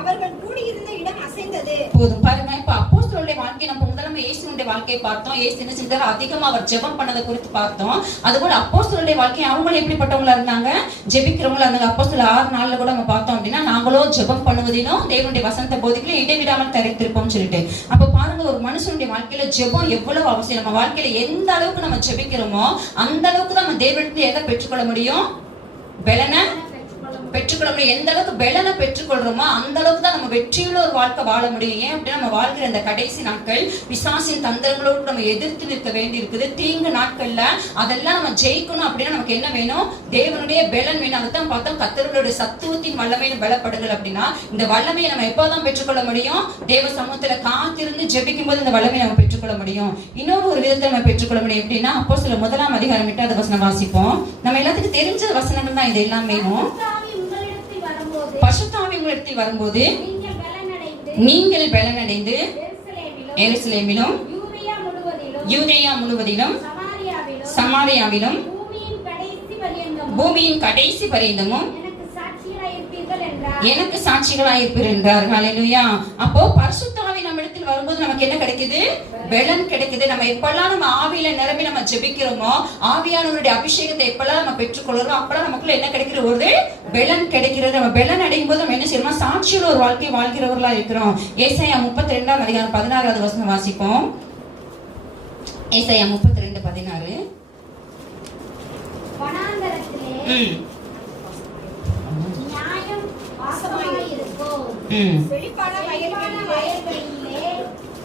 அவர்கள் கூடி இருந்த இடம் அசைந்தது. போதும் பாருங்க, இப்ப அப்போஸ்தலருடைய வாழ்க்கை நம்ம முதல்ல இயேசுவினுடைய வாழ்க்கையை பார்த்தோம். இயேசு என்ன செஞ்சாரு, அதிகமா அவர் ஜெபம் பண்ணதை குறித்து பார்த்தோம். அதுபோல அப்போஸ்தலருடைய வாழ்க்கை அவங்களும் எப்படிப்பட்டவங்களா இருந்தாங்க, ஜெபிக்கிறவங்களா இருந்தாங்க. அப்போஸ்தலர் 6:4 கூட நம்ம பார்த்தோம் அப்படின்னா, நாங்களோ ஜெபம் பண்ணுவதிலும் தேவனுடைய வசனத்தை போதிக்கலும் இடைவிடாமல் தரித்திருப்போம் சொல்லிட்டு. அப்ப பாருங்க, ஒரு மனுஷனுடைய வாழ்க்கையில ஜெபம் எவ்வளவு அவசியம். நம்ம வாழ்க்கையில எந்த அளவுக்கு நம்ம ஜெபிக்கிறோமோ அந்த அளவுக்கு நம்ம தேவனிடத்தில் எதை பெற்றுக்கொள்ள முடியும், பலனை பெற்றுக்கொள்ள முடியும். எந்த அளவுக்கு பலனை பெற்றுக்கொள்றோமோ அந்த அளவுக்கு தான் நம்ம வெற்றியுள்ள ஒரு வாழ்க்கை வாழ முடியும். ஏன் அப்படின்னா நம்ம வாழ்க்கிற இந்த கடைசி நாட்கள் பிசாசின் தந்திரங்களோடு நம்ம எதிர்த்து நிற்க வேண்டி இருக்குது. தீங்கு நாட்கள்ல அதெல்லாம் நம்ம ஜெயிக்கணும் அப்படின்னா நமக்கு என்ன வேணும், தேவனுடைய பலன் வேணும். அதைத்தான் பார்த்தோம், கர்த்தருடைய சத்துவத்தின் வல்லமையை பலப்படுங்கள் அப்படின்னா இந்த வல்லமையை நம்ம எப்போதான் பெற்றுக்கொள்ள முடியும், தேவ சமூகத்துல காத்திருந்து ஜெபிக்கும் போது இந்த வல்லமையை நம்ம பெற்றுக்கொள்ள முடியும். இன்னொரு ஒரு விதத்தை நம்ம பெற்றுக்கொள்ள முடியும் எப்படின்னா, அப்போஸ்தலர் 1:அதிகாரம் 8 வசனம் வாசிப்போம். நம்ம எல்லாத்துக்கும் தெரிஞ்ச வசனங்கள் தான் இது எல்லாமே. பரிசுத்த ஆவி உங்களிடத்தில் வரும்போது நீங்கள் பலனடைந்து எருசலேமிலும் யூதேயா முழுவதிலும் சமாரியாவிலும் பூமியின் கடைசி பரியந்தமும் எனக்கு சாட்சிகளாயிருப்பீர்கள் என்றார். ஹல்லேலூயா. அப்போ பரிசுத்த ஆவி நம்ம இடத்தில் வரும்போது நமக்கு என்ன கிடைக்குது, பலன் கிடைக்குது. நம்ம எப்பெல்லாம் நம்ம ஆவியில நிரம்பி நம்ம ஜெபிக்கிறோமோ, ஆவியானவருடைய அபிஷேகத்தை எப்பெல்லாம் நம்ம பெற்றுக்கொள்றோம் அப்பெல்லாம் நமக்குள்ள என்ன கிடைக்கிற, ஒரு பலன் கிடைக்கிறது. நம்ம பலன் அடையும் போது நம்ம என்ன செய்யறோம், சாட்சியோட ஒரு வாழ்க்கை வாழ்கிறவர்களா இருக்கிறோம். ஏசாயா 32:16 வசனம் வாசிப்போம். ஏசாயா 32:16.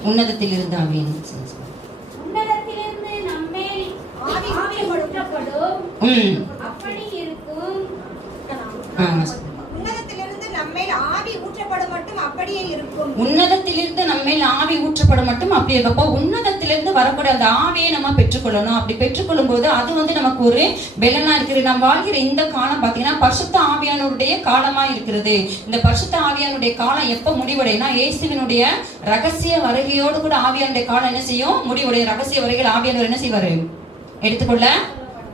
உன்னதத்தில் இருந்து ஆவியின் உன்னதத்திலிருந்து நம்மேல் ஆவி ஊற்றப்படும் மட்டும் அப்படியே இருக்கப்போ உன்னதத்திலிருந்து வரக்கூடிய அந்த ஆவியை நம்ம பெற்றுக்கொள்ளணும். அப்படி பெற்றுக்கொள்ளும் போது அது வந்து நமக்கு ஒரு பலனா இருக்கிறது. நம்ம வாழ்கிற இந்த காலம் பாத்தீங்கன்னா பரிசுத்த ஆவியானவருடைய காலமா இருக்கிறது. இந்த பரிசுத்த ஆவியானுடைய காலம் எப்ப முடிவடைனா, இயேசுவினுடைய ரகசிய வருகையோடு கூட ஆவியானுடைய காலம் என்ன செய்யும், முடிவுடைய. ரகசிய வருகையில் ஆவியானவர் என்ன செய்வாரு, எடுத்துக்கொள்ள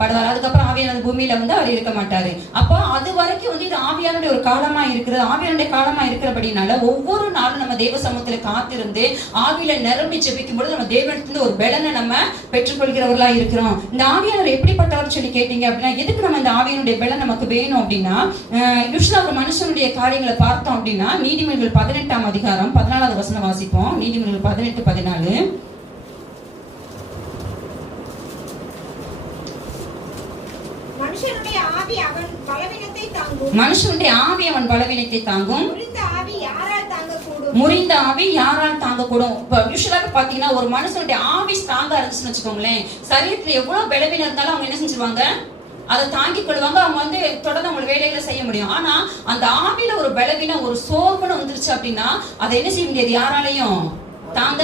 படுவார். அதுக்கப்புறம் ஆவியானவர் பூமியில வந்து அவர் இருக்க மாட்டாரு. அப்போ அது வரைக்கும் வந்து இது ஆவியானுடைய ஒரு காலமா இருக்கிறது. ஆவியானுடைய காலமா இருக்கிறபடினால ஒவ்வொரு நாளும் நம்ம தேவ சமூகத்துல காத்திருந்து ஆவியில நிரம்பி ஜெபிக்கும் பொழுது நம்ம தேவனிடத்துல ஒரு பலனை நம்ம பெற்றுக்கொள்கிறவர்களா இருக்கிறோம். இந்த ஆவியானவர் எப்படிப்பட்டவர் சொல்லி கேட்டீங்க அப்படின்னா, எதுக்கு நம்ம இந்த ஆவியானுடைய பலன் நமக்கு வேணும் அப்படின்னா, யூசுவலா ஒரு மனுஷனுடைய காரியங்களை பார்த்தோம் அப்படின்னா நீதிமொழிகள் 18:14 வசனம் வாசிப்போம். நீதிமொழிகள் 18:14. மனுஷனுடைய ஆவி அவன் பலவீனத்தை தாங்கும். மனுஷனுடைய ஆவி அவன் பலவீனத்தை தாங்கும். முறிந்த ஆவி யாரால் தாங்கக்கூடும்? முறிந்த ஆவி யாரால் தாங்கக்கூடும்? யூசுவலாக பாத்தீங்கன்னா ஒரு மனுஷனுடைய ஆவி ஸ்ட்ராங்கா இருந்துச்சுன்னு வச்சுக்கோங்களேன், சரீரத்துல எவ்வளவு பலவீனம் இருந்தாலும் அவங்க என்ன செஞ்சிருவாங்க, அதை தாங்கிக் கொள்வாங்க. அவங்க வந்து தொடர்ந்து அவங்க வேலைகளை செய்ய முடியும். ஆனா அந்த ஆவியில ஒரு பலவீனம், ஒரு சோர்வுன்னு வந்துருச்சு அப்படின்னா அதை என்ன செய்ய முடியாது, யாராலையும் தாங்க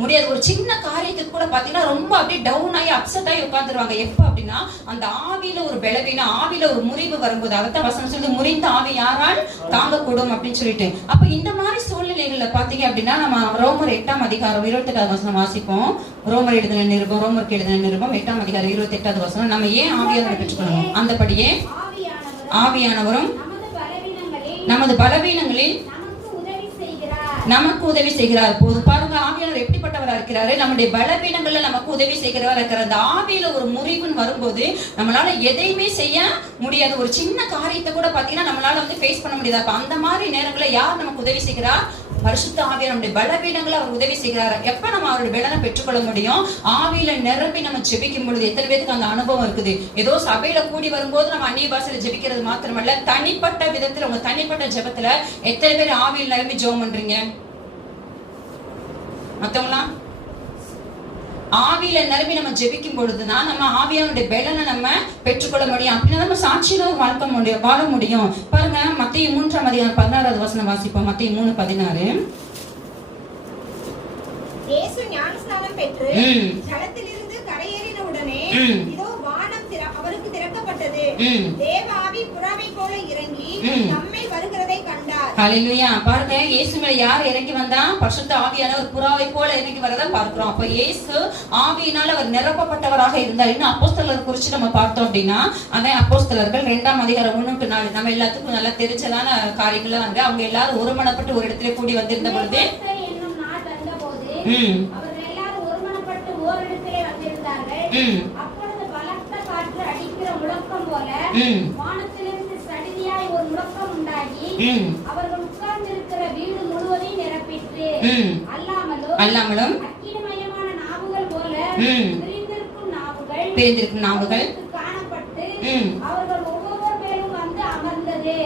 முடியாது. ஒரு சின்ன காரியத்துக்கு கூட பாத்தீங்கன்னா ரொம்ப அப்படியே டவுன் ஆகி அப்செட் ஆகி உட்கார்ந்துருவாங்க. எப்ப அப்படின்னா அந்த ஆவியில ஒரு பலவீனம், ஆவியில ஒரு முறிவு வரும்போது. அதைத்தான் வசனம் சொல்லுது, முறிந்த ஆவி யாரால் தாங்கக்கூடும் அப்படின்னு சொல்லிட்டு. அப்ப இந்த மாதிரி சூழ்நிலைகள்ல பாத்தீங்க அப்படின்னா நம்ம ரோமர் 8:28 வசனம் வாசிப்போம். ரோமருக்கு எழுதின நிருபம் 8:28 வசனம். நம்ம ஏன் ஆவியானவரை பெற்றுக்கொள்ளணும், அந்தபடியே ஆவியானவரும் நமது பலவீனங்களில் நமக்கு உதவி செய்கிறார். போது பாருங்க, ஆவியானவர் எப்படிப்பட்டவரா இருக்கிறாரு, நம்முடைய பலவீனங்கள்ல நமக்கு உதவி செய்கிறவரா இருக்கிறார். அந்த ஆவியில ஒரு முறிவுன்னு வரும்போது நம்மளால எதையுமே செய்ய முடியாது. ஒரு சின்ன காரியத்தை கூட பாத்தீங்கன்னா நம்மளால வந்து ஃபேஸ் பண்ண முடியாது. அப்ப அந்த மாதிரி நேரங்களில் யார் நமக்கு உதவி செய்கிறார், பரிசுத்த ஆவியானவர். நம்முடைய பலவீனங்களை அவர் உதவி செய்கிறார். எப்ப நம்ம அவருடைய பலனை பெற்றுக்கொள்ள முடியும், ஆவியில நிரம்பி நம்ம ஜெபிக்கும் பொழுது. எத்தனை பேருக்கு அந்த அனுபவம் இருக்குது, ஏதோ சபையில கூடி வரும்போது நம்ம அந்நிய பாஷையில ஜெபிக்கிறது மாத்திரமல்ல, தனிப்பட்ட விதத்துல உங்க தனிப்பட்ட ஜெபத்துல எத்தனை பேர் ஆவியில் நிரம்பி ஜெபம் பண்றீங்க? மத்தவங்களாம் ஆவியில நிரம்பி நம்ம ஜெபிக்கும் பொழுதுதான் நம்ம ஆவியானுடைய பலனை நம்ம பெற்றுக்கொள்ள முடியும். அப்படின்னா நம்ம சாட்சியில வாழ முடியும். பாருங்க, மத்தேயு 3:16 வசனம் வாசிப்போம். மத்தேயு 3:16. இயேசு ஞானஸ்நானம் பெற்று ஜலத்திலிருந்து கரையேறின உடனே இதோ வானம் அவருக்கு திறக்கப்பட்டது. தேவ ஆவி புறாவை போல இறங்கி நம்மேல் வருகிறதை கண்டார். ஹல்லேலூயா. பாருங்க, இயேசு மேல யார் இறங்கி வந்தா? பரிசுத்த ஆவியானவர் புறாவை போல இறங்கி வரதை பார்க்கிறோம். அப்ப இயேசு ஆவியினால் அவர் நிரப்பப்பட்டவராக இருந்தார். இன்னும் அப்போஸ்தலர் குறிச்சு நம்ம பார்த்தோம் அப்படின்னா, அதே அப்போஸ்தலர்கள் 2ஆம் அதிகாரம் 1-4 நம்ம எல்லாத்துக்கும் நல்லா தெரிஞ்சதான காரியங்கள் அங்க அவங்க எல்லாரும் ஒருமனப்பட்டு ஒரு இடத்துல கூடி வந்திருந்த பொழுது அவர்கள் எல்லாரும் ஒருமனப்பட்டு ஓரிடத்திலே வந்திருந்தார்கள். அப்பொழுது பலத்த காற்று அடிக்கிற முழக்கம் போல வானத்திலிருந்து சடிதியாய் ஒரு முழக்கம் உண்டாகி அவர்கள் உட்கார்ந்திருக்கிற வீடு முழுவதையும் நிரப்பிற்று. அல்லாமலும் அக்கினிமயமான நாவுகள் போல பிரிந்திருக்கும் நாவுகள் காணப்பட்டு அவர்கள் ஒவ்வொருவர் மேலும் வந்து அமர்ந்தது.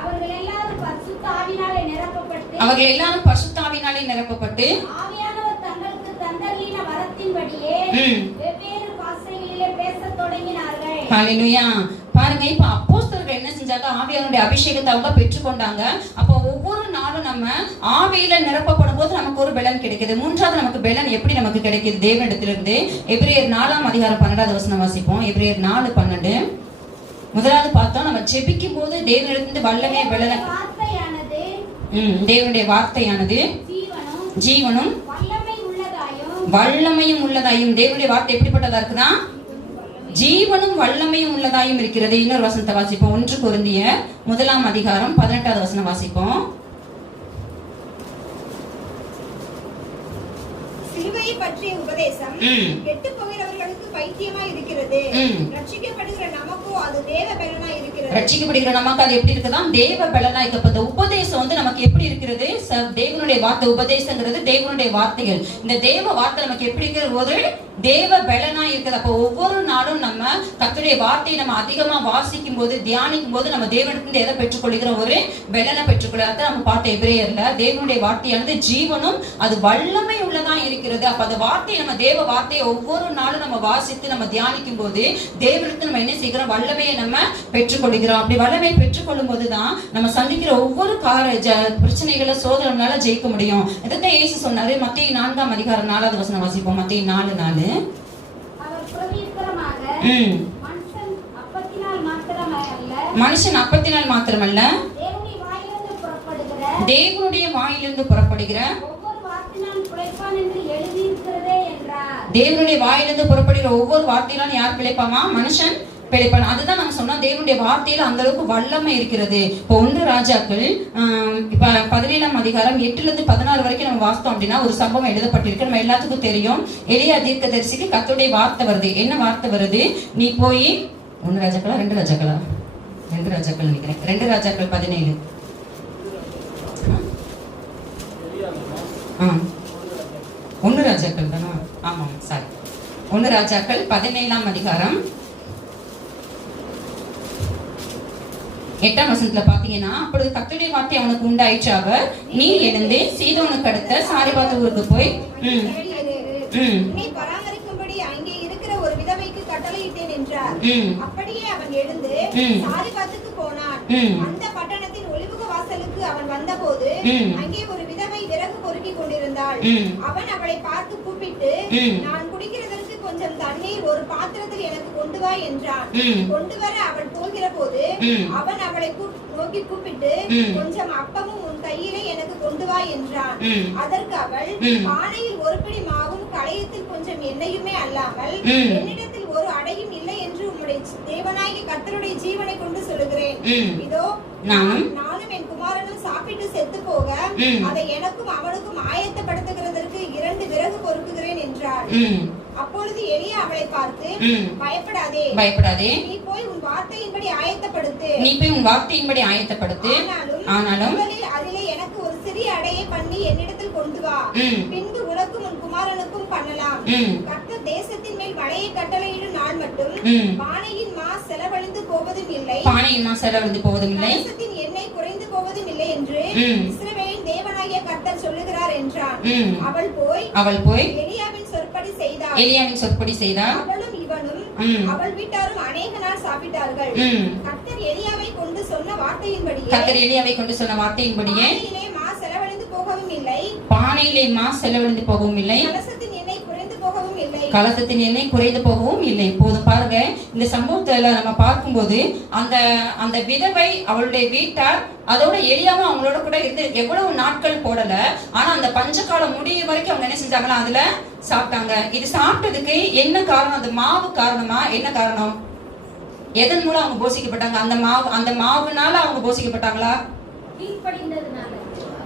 அவர்கள் எல்லாரும் பரிசுத்த ஆவியினாலே நிரப்பப்பட்டு பாருங்க, இப்ப அப்போஸ்தலர்கள் என்ன செஞ்சாங்க? ஆவியானுடைய அபிஷேகத்தை அவங்க பெற்றுக்கொண்டாங்க. அப்ப ஒவ்வொரு நாளும் நம்ம ஆவியில நிரப்பப்படும் போது நமக்கு ஒரு பலன் கிடைக்குது. மூன்றாவது நமக்கு பலன் எப்படி நமக்கு கிடைக்குது? தேவனிடத்திலிருந்து. எபிரேயர் 4ஆம் அதிகாரம் 12வது வசனம் வாசிப்போம். எபிரேயர் 4:12. முதலாவது பார்த்தோம், நம்ம ஜெபிக்கும் போது தேவனிடத்திலிருந்து வல்லமே பலன். தேவனுடைய வார்த்தையானது ஜீவனும் வல்லமையும் உள்ளதாயும். தேவனுடைய வார்த்தை எப்படிப்பட்டதா இருக்குதா? ஜீவனும் வல்லமையும் உள்ளதாயும் இருக்கிறது. இன்னொரு வசனத்தை வாசிப்போம். 1 கொரிந்தியர் 1ஆம் அதிகாரம் 18வது வசனம் வாசிப்போம். சிலுவையை பற்றிய உபதேசம் கெட்டு போகிறவர்களுக்கு பைத்தியமாய் இருக்கிறது. ரட்சிக்கப்படுகிற நமக்கு அது தேவ பலனாய் இருக்கிறது. ரட்சிக்கப்படுகிற நமக்கு அது எப்படி இருக்குதா? தேவ பலனாய் இருக்கிறது. உபதேசம் வந்து நமக்கு எப்படி இருக்கிறது? தேவனுடைய வார்த்தை. உபதேசங்கிறது தேவனுடைய வார்த்தைகள். இந்த தேவ வார்த்தை நமக்கு எப்படி இருக்கிறது? ஒரு தேவ பலனாய் இருக்குது. அப்ப ஒவ்வொரு நாளும் நம்ம கர்த்தருடைய வார்த்தையை நம்ம அதிகமா வாசிக்கும் போது, தியானிக்கும் போது நம்ம தேவனிடத்திலிருந்து எதை பெற்றுக்கொள்கிறோம்? ஒரு பலனை பெற்றுக்கொள்கிறத நம்ம பார்த்த எபிரேயர்ல தேவனுடைய வார்த்தையானது ஜீவனும் அது வல்லமை உள்ளதா இருக்கிறது. அப்ப அந்த வார்த்தையை நம்ம தேவ வார்த்தையை ஒவ்வொரு நாளும் நம்ம வாசித்து நம்ம தியானிக்கும் போது தேவனிடத்தில் நம்ம என்ன செய்கிறோம்? வல்லமையை நம்ம பெற்றுக்கொள்கிறோம். அப்படி வல்லமையை பெற்றுக்கொள்ளும் போதுதான் நம்ம சந்திக்கிற ஒவ்வொரு பிரச்சனைகளை சோதனைனால ஜெயிக்க முடியும். இதைத்தான் இயேசு சொன்னாரு. மத்தேயு 4ஆம் அதிகாரம் 4வது வசனம் வாசிப்போம். மத்தேயு 4:4. மனுஷன் அப்பத்தினால் மாத்திரமல்ல தேவனுடைய வாயிலிருந்து புறப்படுகிற தேவனுடைய வாயிலிருந்து புறப்படுகிற ஒவ்வொரு வார்த்தையிலும் யார் பிழைப்பாமா? மனுஷன் பிழைப்பான். அதுதான் நம்ம சொன்னோம், தேவனுடைய வார்த்தையில அந்த அளவுக்கு வல்லமை இருக்கிறது. இப்போ 1 ராஜாக்கள் இப்ப 17ஆம் அதிகாரம் 8-16 வரைக்கும் நம்ம வாசித்தோம் அப்படின்னா ஒரு சம்பவம் எழுதப்பட்டிருக்கு. நம்ம எல்லாத்துக்கும் தெரியும். எலியா தீர்க்கதரிசிக்கு கர்த்தருடைய வார்த்தை வருது. என்ன வார்த்தை வருது? நீ போய் 1 ராஜாக்களா 2 ராஜாக்களா 2 ராஜாக்கள் நினைக்கிறேன். 2 ராஜாக்கள் 17. 1 ராஜாக்கள் தானா? ஆமா, சாரி. 1 ராஜாக்கள் 17ஆம் அதிகாரம் 8ஆம் வசனத்துல பாத்தீங்கன்னா, அப்பொழுது கர்த்தருடைய வார்த்தை அவனுக்கு உண்டாயிற்று. அவர், நீ எழுந்து சீதோனுக்கு அடுத்த சாரிபாத் ஊருக்கு போய் பராமரிக்கும்படி அங்கே இருக்கிற ஒரு விதவைக்கு கட்டளையிட்டேன் என்றார். அப்படியே அவன் எழுந்து சாரிபாத்துக்கு போனான். அந்த பட்டணத்தின் ஒலிமுக வாசலுக்கு அவன் வந்தபோது அங்கே ஒரு விதவை விறகு பொறுக்கி கொண்டிருந்தாள். அவன் அவளை பார்த்து கூப்பிட்டு, நான் குடிக்கிறதற்கு கொஞ்சம் தண்ணீர் ஒரு பாத்திரத்தில் எனக்கு கொண்டு வா என்றான். கொண்டு வர அவள் போகிற போது அவன் அவளை நோக்கி கூப்பிட்டு, கொஞ்சம் அப்பமும் உன் கையிலே எனக்கு கொண்டு வா என்றான். அதற்கு அவள், பானையில் ஒரு பிடி மாவும் களையத்தில் கொஞ்சம் எண்ணெயுமே அல்லாமல் என்னிடத்தில் ஒரு அடையும் இல்லை என்று உம்முடைய தேவனாகிய கர்த்தருடைய ஜீவனை கொண்டு சொல்லுகிறேன். இதோ நானும் என் குமாரனும் சாப்பிட்டு செத்து போக அதை எனக்கும் அவனுக்கும் ஆயத்தப்படுத்துகிறதற்கு 2 விறகு பொறுக்குகிறேன் என்றாள். அப்பொழுது எலியா அவளை பார்த்து, பயப்படாதே, நீ போய் உன் வார்த்தையின்படி ஆயத்தப்படுத்து. ஆனாலும் அதிலே எனக்கு ஒரு சிறிய அடையை பண்ணி என்னிடத்தில் கொண்டு வா. பின்பு உனக்கும் உன் குமாரனுக்கும் பண்ணலாம். கர்த்தர் தேசத்தின் மேல் மழையை கட்டளையிடும் நாள் மட்டும் பானையின் மா செலவழிந்து போவதும் இல்லை, தேசத்தின் எண்ணெய் குறைந்து போவதும் இல்லை என்று இஸ்ரவேலின் தேவனாகிய கர்த்தர் சொல்லுகிறார் என்றான். அவள் போய் எலியாவின் சொற்படி செய்தாள். எலியாவின் சொற்படி செய்தார். அவளும் இவனும் அவள் வீட்டாரும் அநேக நாள் சாப்பிட்டார்கள். கர்த்தர் எலியாவை கொண்டு சொன்ன வார்த்தையின்படியே பானையிலே மா செலவழிந்து போகவும் இல்லை, கலசத்தின் எண்ணெய் குறைந்து போகவும் இல்லை. போதும் பாருங்க, இந்த சம்பவத்துல நம்ம பார்க்கும்போது அந்த விதவை அவளுடைய வீட்டார் அதோட எலியாவும் அவங்களோட கூட இருந்து எவ்வளவு நாட்கள் போடல, ஆனா அந்த பஞ்சகாலம் முடியும் வரைக்கும் அவங்க என்ன செஞ்சாங்களா, அதுல சாப்பிட்டாங்க. இது சாப்பிட்டதுக்கு என்ன காரணம்? அந்த மாவு காரணமா? என்ன காரணம்? எதன் மூலம் அவங்க போஷிக்கப்பட்டாங்க? அந்த மாவுனால அவங்க போஷிக்கப்பட்டாங்களா?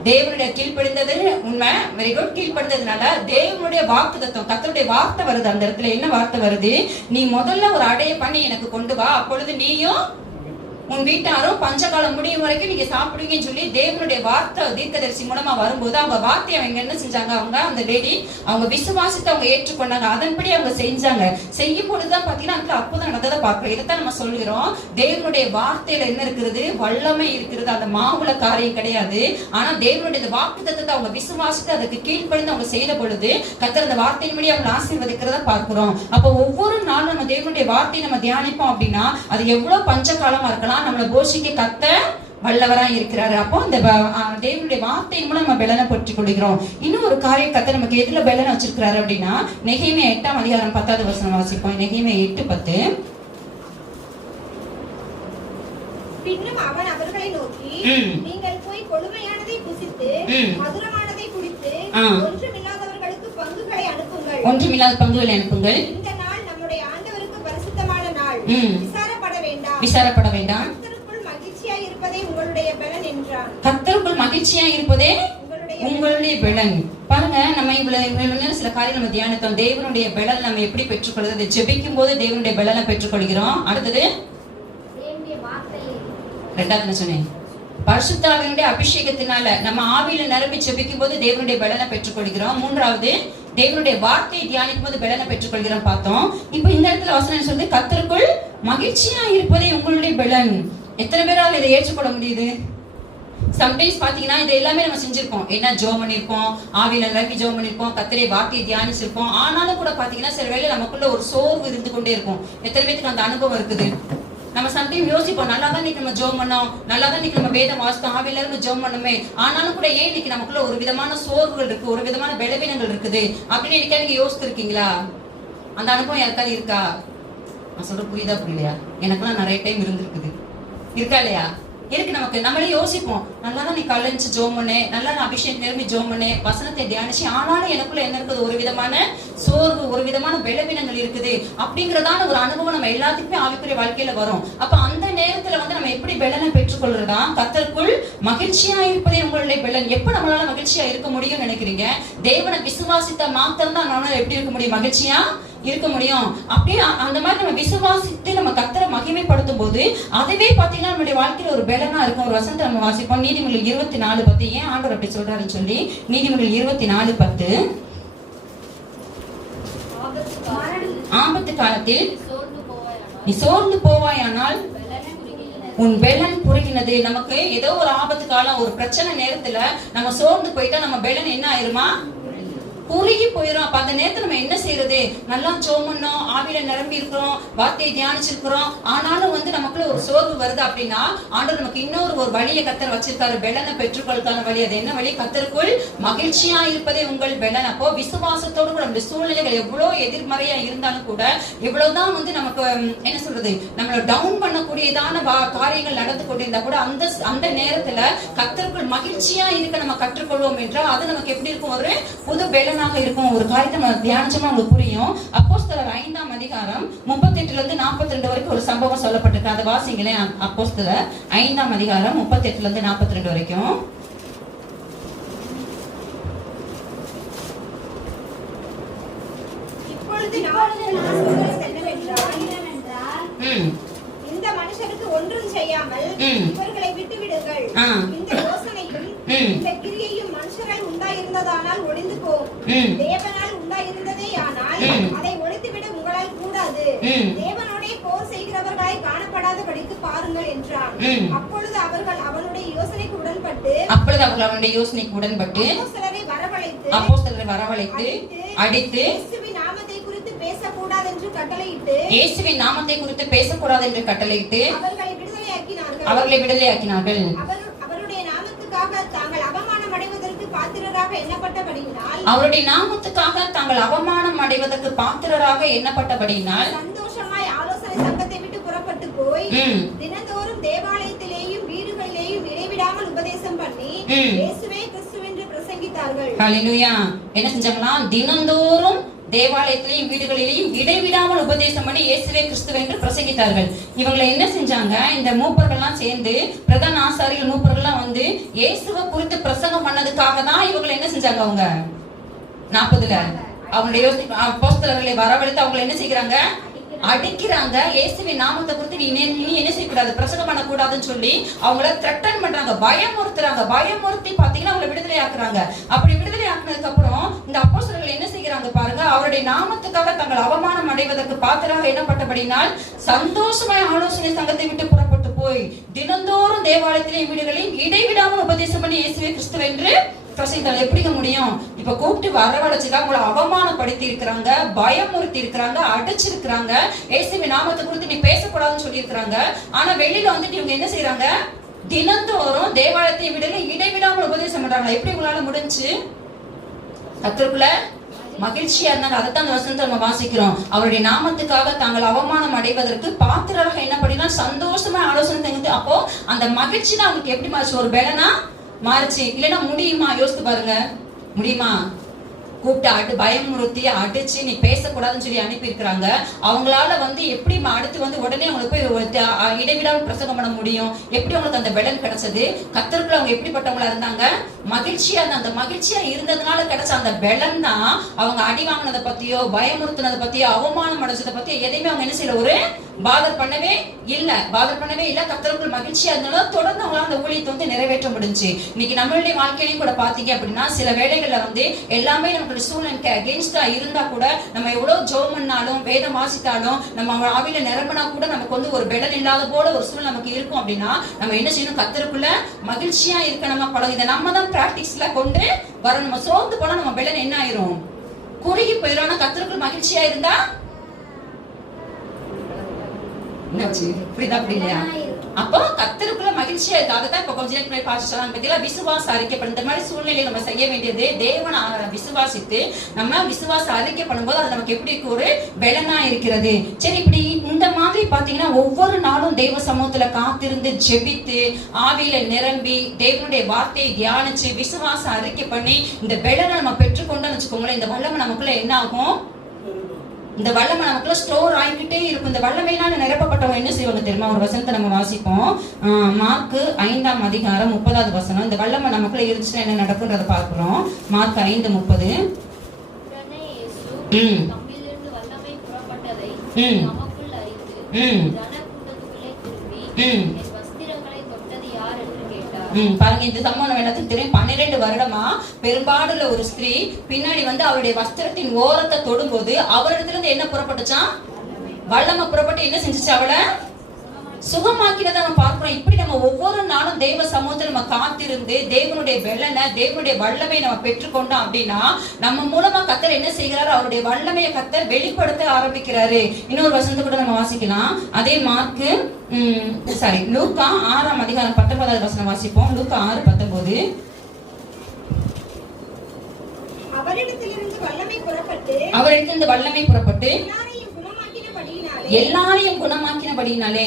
தேவனுடைய கீழ்ப்படிந்தது உண்மை, வெரி குட். கீழ்ப்படிந்ததுனால தேவனுடைய வாக்குத்தத்தம், கர்த்தருடைய வார்த்தை வருது. அந்த இடத்துல என்ன வார்த்தை வருது? நீ முதல்ல ஒரு அடைய பண்ணி எனக்கு கொண்டு வா, அப்பொழுது நீயும் உன் வீட்டாரும் பஞ்சகாலம் முடியும் வரைக்கும் நீங்க சாப்பிடுவீங்கன்னு சொல்லி தேவனுடைய வார்த்தை தீர்க்கதரிசி மூலமா வரும்போது அவங்க வார்த்தையை அவங்க என்ன செஞ்சாங்க? அந்த லேடி அவங்க விசுவாசித்து அவங்க ஏற்றுக்கொண்டாங்க, அதன்படி அவங்க செஞ்சாங்க. செய்யும் பொழுதுதான் பாத்தீங்கன்னா அதுல அற்புதம் நடந்ததை பார்க்கிறோம். இதைத்தான் நம்ம சொல்கிறோம், தேவனுடைய வார்த்தையில என்ன இருக்கிறது? வல்லமை இருக்கிறது. அந்த மாவுல காரியம் கிடையாது. ஆனா தேவனுடைய வாக்குத்தத்தத்தை அவங்க விசுவாசித்து அதுக்கு கீழ்ப்படிந்து அவங்க செய்த பொழுது கர்த்தர் அந்த வார்த்தையின்படி அவங்க ஆசீர்வதிக்கிறத பார்க்கிறோம். அப்ப ஒவ்வொரு நாளும் நம்ம தேவனுடைய வார்த்தையை நம்ம தியானிப்போம் அப்படின்னா அது எவ்வளவு பஞ்ச காலமா இருக்கலாம், நம்மளை போஷிக்க கர்த்தர் வல்லவரா இருக்கிறாரு. அப்போ அந்த தேவனுடைய வார்த்தையின் மூலம் நம்ம பெலனை பெற்றுக் கொள்கிறோம். இன்னும் ஒரு காரியம் கர்த்தர் நமக்கு எதுல பெலனை வச்சிருக்கிறாரு அப்படின்னா, நெகேமியா 8ஆம் அதிகாரம் 10வது வசனம் வாசிப்போம். நெகேமியா 8:10. பின்னும் அவன் அவர்களை நோக்கி, நீங்கள் போய் கொழுமையானதை புசித்து மதுரமானதை குடித்து ஒன்றுமில்லாதவர்களுக்கு பங்குகளை அனுப்புங்கள். ஒன்றுமில்லாத பங்குகளை அனுப்புங்கள். இந்த நாள் நம்முடைய ஆண்டவருக்கு பரிசுத்தமான நாள். விசாரப்பட வேண்டாம். கர்த்தருக்குள் மகிழ்ச்சியாய் இருப்பதே உங்களுடைய பலன் என்றான். கர்த்தருக்குள் மகிழ்ச்சியாய் இருப்பதே உங்களுடைய பலன். பாருங்க, நம்ம இவ்வளவு சில காரியம் நம்ம தியானித்தோம். தேவனுடைய பலன் நம்ம எப்படி பெற்றுக்கொள்வது? ஜெபிக்கும் போது தேவனுடைய பலனை பெற்றுக்கொள்கிறோம். அடுத்தது ரெண்டாவது சொன்னேன், பரிசுத்த ஆவியினுடைய அபிஷேகத்தினால நம்ம ஆவியில நிரம்பி ஜெபிக்கும் போது தேவனுடைய பலனை பெற்றுக்கொள்கிறோம். மூன்றாவது, தேவனுடைய வார்த்தையை தியானிக்கும் போது பலனை பெற்றுக்கொள்கிறோம் பார்த்தோம். இப்போ இந்த இடத்துல வசனம் சொல்லுது, கர்த்தருக்குள் மகிழ்ச்சியா இருப்பதே உங்களுடைய பலன். எத்தனை பேரால் இதை ஏற்றுக்கொள்ள முடியுது? சம்டைம்ஸ் பாத்தீங்கன்னா இது எல்லாமே நம்ம செஞ்சிருப்போம். என்ன, ஜோம் பண்ணிருப்போம், ஆவியில நிரம்பி ஜோம் பண்ணிருப்போம், கர்த்தருடைய வார்த்தையை தியானிச்சிருப்போம். ஆனாலும் கூட பாத்தீங்கன்னா சில வேளை நமக்குள்ள ஒரு சோர்வு இருந்து கொண்டே இருக்கும். எத்தனை பேருக்கு அந்த அனுபவம் இருக்குது? நம்ம சம்டைம் யோசிப்போம், நல்லா தான் இன்னைக்கு நம்ம ஜோம் பண்ணோம், நல்லா தான் இன்னைக்கு நம்ம வேதம் வாசித்தோம், ஆவியில இருந்து ஜோம் பண்ணோமே, ஆனாலும் கூட ஏன் இன்னைக்கு நமக்குள்ள ஒரு விதமான சோர்வுகள் இருக்கு, ஒரு விதமான பலவீனங்கள் இருக்குது அப்படின்னு இன்னைக்கு நீங்க யோசிச்சிருக்கீங்களா? அந்த அனுபவம் யாருக்காவது இருக்கா? நான் சொல்ற புரியுதா புரியலையா? எனக்குலாம் நிறைய டைம் இருந்திருக்குது. இருக்கா இல்லையா? இருக்கு. நமக்கு நம்மளே யோசிப்போம், நல்லா தான் நீ கலைஞ்சு ஜோம் பண்ணே, நல்லா நான் அபிஷேகம் நிரம்பி ஜோம் பண்ணே, வசனத்தை தியானிச்சு, ஆனாலும் எனக்குள்ள என்ன இருக்குது? ஒரு விதமான சோர்வு, ஒரு விதமான பலவீனங்கள் இருக்குது அப்படிங்கறதான ஒரு அனுபவம் நம்ம எல்லாத்துக்குமே ஆவிக்குரிய வாழ்க்கையில வரும். அப்ப அந்த நேரத்துல நம்ம எப்படி பலனை பெற்றுக்கொள்றதா? கர்த்தருக்குள் மகிழ்ச்சியா இருப்பதே உங்களுடைய பலன். எப்ப நம்மளால மகிழ்ச்சியா இருக்க முடியும்னு நினைக்கிறீங்க? தேவனை விசுவாசித்த மாத்திரம் தான் நம்மளால எப்படி இருக்க முடியும்? மகிழ்ச்சியா இருக்க முடியும். அப்படியே அந்த மாதிரி நம்ம விசுவாசித்து நம்ம கர்த்தரை மகிமைப்படுத்தும் போது அதுவே பாத்தீங்கன்னா நம்மளுடைய வாழ்க்கையில ஒரு பலனா இருக்கும். ஒரு வசனத்தை நம்ம வாசிப்போம், நீதிமொழிகள் 24:10. ஏன் ஆண்டவர் அப்படி சொல்றாருன்னு சொல்லி நீதிமொழிகள் 24:10. ஆபத்து காலத்தில் நீ சோர்ந்து போவாயானால் உன் பலன் குறுகினது. நமக்கு ஏதோ ஒரு ஆபத்து காலம், ஒரு பிரச்சனை நேரத்துல நம்ம சோர்ந்து போயிட்டா நம்ம பலன் என்ன ஆயிருமா? குறுகி போயிடும். அப்ப அந்த நேரத்துல நம்ம என்ன செய்யறது? நல்லா ஜோம் பண்ணோம், ஆவியில நிரம்பி இருக்கிறோம், வார்த்தையை தியானிச்சிருக்கிறோம், ஆனாலும் நமக்குள்ள ஒரு சோர்வு வருது அப்படின்னா ஆண்டவர் நமக்கு இன்னொரு ஒரு வழியை கர்த்தர் வச்சிருக்காரு, பலனை பெற்றுக்கொள்ளுக்கான வழி. அது என்ன வழி? கர்த்தருக்குள் மகிழ்ச்சியா இருப்பதே உங்கள் பலன். அப்போ விசுவாசத்தோடு கூட நம்முடைய சூழ்நிலைகள் எவ்வளவு எதிர்மறையா இருந்தாலும் கூட, எவ்வளவுதான் நமக்கு என்ன சொல்றது, நம்மள டவுன் பண்ணக்கூடியதான காரியங்கள் நடந்து கொண்டிருந்தா கூட அந்த நேரத்துல கர்த்தருக்குள் மகிழ்ச்சியா இருக்க நம்ம கற்றுக்கொள்வோம் என்றால் அது நமக்கு எப்படி இருக்கும்? ஒரு புது பலனாக இருக்கும். ஒரு காரியத்தை நம்ம தியானிச்சோம்னா உங்களுக்கு புரியும். அப்போஸ்தலர் 5ஆம் அதிகாரம் 38 42 வரைக்கும் ஒரு சம்பவம் சொல்லப்பட்டிருக்கு. அதை வாசிங்களேன். அப்போஸ்தலர் 5ஆம் அதிகாரம் 38 42 வரைக்கும். இப்பொழுது நான் சொல்வது என்னவென்றால், இந்த மனுஷருக்கு ஒன்றும் செய்யாமல் இவர்களை விட்டு விடுங்கள். இந்த யோசனையும் இந்த கிரியையும் மனுஷரால் உண்டாயிருந்ததானால் ஒளிந்து போகும், தேவனால் உண்டாயிருந்ததேயானால் அதை ஒழித்துவிட உங்களால் கூடாது. தேவனோட போர் செய்கிறவர்களாய் காணப்படாதபடிக்கு பாருங்கள் என்றான். அப்பொழுது அவர்கள் அவனுடைய யோசனைக்கு உடன்பட்டு அப்போஸ்தலரை வரவழைத்து அடித்து பேசக்கூடாது என்று கட்டளையிட்டு இயேசுவின் நாமத்தை குறித்து பேசக்கூடாது என்று கட்டளையிட்டு அவர்களை விடுதலையாக்கினார்கள். அவருடைய நாமத்துக்காக தாங்கள் அவமானம் அடைவதற்கு பாத்திரராக எண்ணப்பட்டபடியினால் சந்தோஷமாய் ஆலோசனை சங்கத்தை விட்டு புறப்பட்டு போய் தினந்தோறும் தேவாலயத்திலேயும் வீடுகளிலேயும் இடைவிடாமல் உபதேசம் பண்ணி இயேசுவே கிறிஸ்துவென்று பிரசங்கித்தார்கள். ஹல்லேலூயா. என்ன செஞ்சாங்களாம்? தினந்தோறும் தேவாலயத்திலையும் வீடுகளிலேயும் இடைவிடாமல் உபதேசம் பண்ணி இயேசுவே கிறிஸ்துவென்று பிரசங்கித்தார்கள். இவங்களை என்ன செஞ்சாங்க? இந்த மூப்பர்கள்லாம் சேர்ந்து, பிரதான ஆசாரியர்கள் மூப்பர்கள்லாம் வந்து இயேசுவை குறித்து பிரசங்கம் பண்ணதுக்காக தான் இவங்களை என்ன செஞ்சாங்க? அவங்க 40ல அவங்களுடைய அப்போஸ்தலர்களை வரவழைத்து அவங்களை என்ன செய்கிறாங்க? அடிக்கிறாங்க. இயேசுவின் நாமத்தை குறித்து நீ என்ன செய்யக்கூடாது, பிரசங்கம் பண்ணக்கூடாதுன்னு சொல்லி அவங்கள த்ரெட்டன் பண்றாங்க, பயமுறுத்துறாங்க. பயமுறுத்தி பாத்தீங்கன்னா அவங்களை விடுதலை ஆக்குறாங்க. அப்படி விடுதலை ஆக்குனதுக்கு அப்புறம் இந்த அப்போஸ்தலர்கள் என்ன செய்கிறாங்க பாருங்க, அவருடைய நாமத்துக்காக தங்கள் அவமானம் அடைவதற்கு பாத்திராக எண்ணப்பட்டபடினால் சந்தோஷமாய் ஆலோசனை சங்கத்தை விட்டு புறப்பட்டு போய் தினந்தோறும் தேவாலயத்திலேயும் வீடுகளையும் இடைவிடாமல் உபதேசம் பண்ணி இயேசுவே கிறிஸ்துவென்று பிரசங்கித்தாங்க. எப்படிங்க முடியும்? இப்ப கூப்பிட்டு வரவழைச்சுதான் உங்களை அவமானப்படுத்தி இருக்கிறாங்க, பயமுறுத்தி இருக்கிறாங்க, அடிச்சிருக்கிறாங்க, இயேசுவின் நாமத்தை குறித்து நீ பேசக்கூடாதுன்னு சொல்லி இருக்கிறாங்க. ஆனா வெளியில வந்துட்டு இவங்க என்ன செய்யறாங்க? தினந்தோறும் தேவாலயத்தை விட இடைவிடாமல் உபதேசம் பண்றாங்க. எப்படி உங்களால முடிஞ்சு? கர்த்தருக்குள்ள மகிழ்ச்சியா இருந்தாங்க. அதைத்தான் அந்த வசனத்தை நம்ம வாசிக்கிறோம். அவருடைய நாமத்துக்காக தாங்கள் அவமானம் அடைவதற்கு பாத்திரராக என்ன பண்ணினா சந்தோஷமா ஆலோசனை செஞ்சு. அப்போ அந்த மகிழ்ச்சி தான் அவங்களுக்கு எப்படி மாறிச்சு? ஒரு பலனா மாறிச்சு. இல்லைன்னா முடியுமா? யோசித்து பாருங்க, முடியுமா? கூப்பிட்டு பயமுறுத்தி அடிச்சு நீ பேசக்கூடாதுன்னு சொல்லி அனுப்பி இருக்கிறாங்க. அவங்களால வந்து எப்படி அடுத்து வந்து உடனே அவங்களுக்கு போய் இடைவிடாமல் பிரசங்கம் பண்ண முடியும்? எப்படி அவங்களுக்கு அந்த பலன் கிடைச்சது? கர்த்தருக்குள்ள அவங்க எப்படிப்பட்டவங்களா இருந்தாங்க? மகிழ்ச்சியா. அந்த மகிழ்ச்சியா இருந்ததுனால கிடைச்ச அந்த பலன் தான் அவங்க அடி வாங்கினதை பத்தியோ, பயமுறுத்தினதை பத்தியோ, அவமானம் அடைச்சதை பத்தியோ எதையுமே அவங்க என்ன செய்யல, ஒரு பாதர் பண்ணவே இல்ல. கர்த்தருக்குள் மகிழ்ச்சியா இருந்தாலும் தொடர்ந்து அவங்களால அந்த ஊழியத்தை வந்து நிறைவேற்ற முடிஞ்சு. இன்னைக்கு நம்மளுடைய வாழ்க்கையிலையும் கூட பாத்தீங்க அப்படின்னா சில வேளைகள்ல வந்து எல்லாமே நமக்கு சூழ்நிலைக்கு அகெயின்ஸ்டா இருந்தா கூட, நம்ம எவ்வளவு ஜெபம் பண்ணாலும் வேதம் வாசித்தாலும் நம்ம ஆவியில நிரம்பினா கூட நமக்கு வந்து ஒரு பலன் இல்லாத போல ஒரு சூழ்நிலை நமக்கு இருக்கும். அப்படின்னா நம்ம என்ன செய்யணும்? கர்த்தருக்குள்ள மகிழ்ச்சியா இருக்க நம்ம பழகும். இதை நம்ம தான் பிராக்டிஸ்ல கொண்டு வர. நம்ம சோர்ந்து போனா நம்ம பலன் என்ன ஆயிரும்? குறுகி போயிடும். கர்த்தருக்குள்ள மகிழ்ச்சியா இருந்தா அப்போ கர்த்தருக்குள்ள மகிழ்ச்சியா இருக்கு. அதுதான் இப்ப கொஞ்ச நேரம் பார்த்தீங்களா, விசுவாச அறிக்கைப்படும். இந்த மாதிரி சூழ்நிலையை நம்ம செய்ய வேண்டியது தேவனை விசுவாசித்து நம்ம விசுவாச அறிக்கை பண்ணும்போது அது நமக்கு எப்படி ஒரு பலனா இருக்கிறது. சரி, இப்படி இந்த மாதிரி பாத்தீங்கன்னா ஒவ்வொரு நாளும் தேவ சமூகத்துல காத்திருந்து ஜெபித்து ஆவியில நிரம்பி தேவனுடைய வார்த்தையை தியானிச்சு விசுவாச அறிக்கை பண்ணி இந்த பலனை நம்ம பெற்றுக்கொண்டோம்னு வச்சுக்கோங்களேன், இந்த வல்லமை நமக்குள்ள என்ன ஆகும்? இந்த வல்லமை நமக்குள்ள ஸ்டோர் ஆகிக்கிட்டே இருக்கும். இந்த வல்லமையினால நிரப்பப்பட்டவங்க என்ன செய்வாங்க தெரியுமா? ஒரு வசனத்தை நம்ம வாசிப்போம். மார்க் 5ஆம் அதிகாரம் 30வது வசனம். இந்த வல்லமை நமக்குள்ள இருந்துச்சுன்னா என்ன நடக்கும்ன்றத பார்க்கிறோம். மார்க் 5:30. பாருங்க, இந்த சம்பவம் எல்லாத்துக்கும் தெரியும். 12 வருடமா பெரும்பாடுள்ள ஒரு ஸ்திரீ பின்னாடி வந்து அவருடைய வஸ்திரத்தின் ஓரத்தை தொடும்போது அவரிடத்துல இருந்து என்ன புறப்பட்டுச்சான்? வல்லமை புறப்பட்டு என்ன செஞ்சுச்சு? அவளை சுகமாக்கினதை நம்ம பார்க்கிறோம். இப்படி நம்ம ஒவ்வொரு நாளும் தெய்வ சமூகத்தில் நம்ம காத்திருந்து தேவனுடைய பலனை, தேவனுடைய வல்லமை நம்ம பெற்றுக்கொண்டோம் அப்படின்னா நம்ம மூலமா கர்த்தர் என்ன செய்கிறாரு? அவருடைய வல்லமையை கர்த்தர் வெளிப்படுத்த ஆரம்பிக்கிறாரு. இன்னொரு வசனத்தை கூட நம்ம வாசிக்கலாம். அதே மார்க்கு லூக்கா 6ஆம் அதிகாரம் 19வது வசனம் வாசிப்போம். லூக்கா 6:19. அவரிடத்திலிருந்து வல்லமை புறப்பட்டு எல்லாரையும் குணமாக்கினபடியினாலே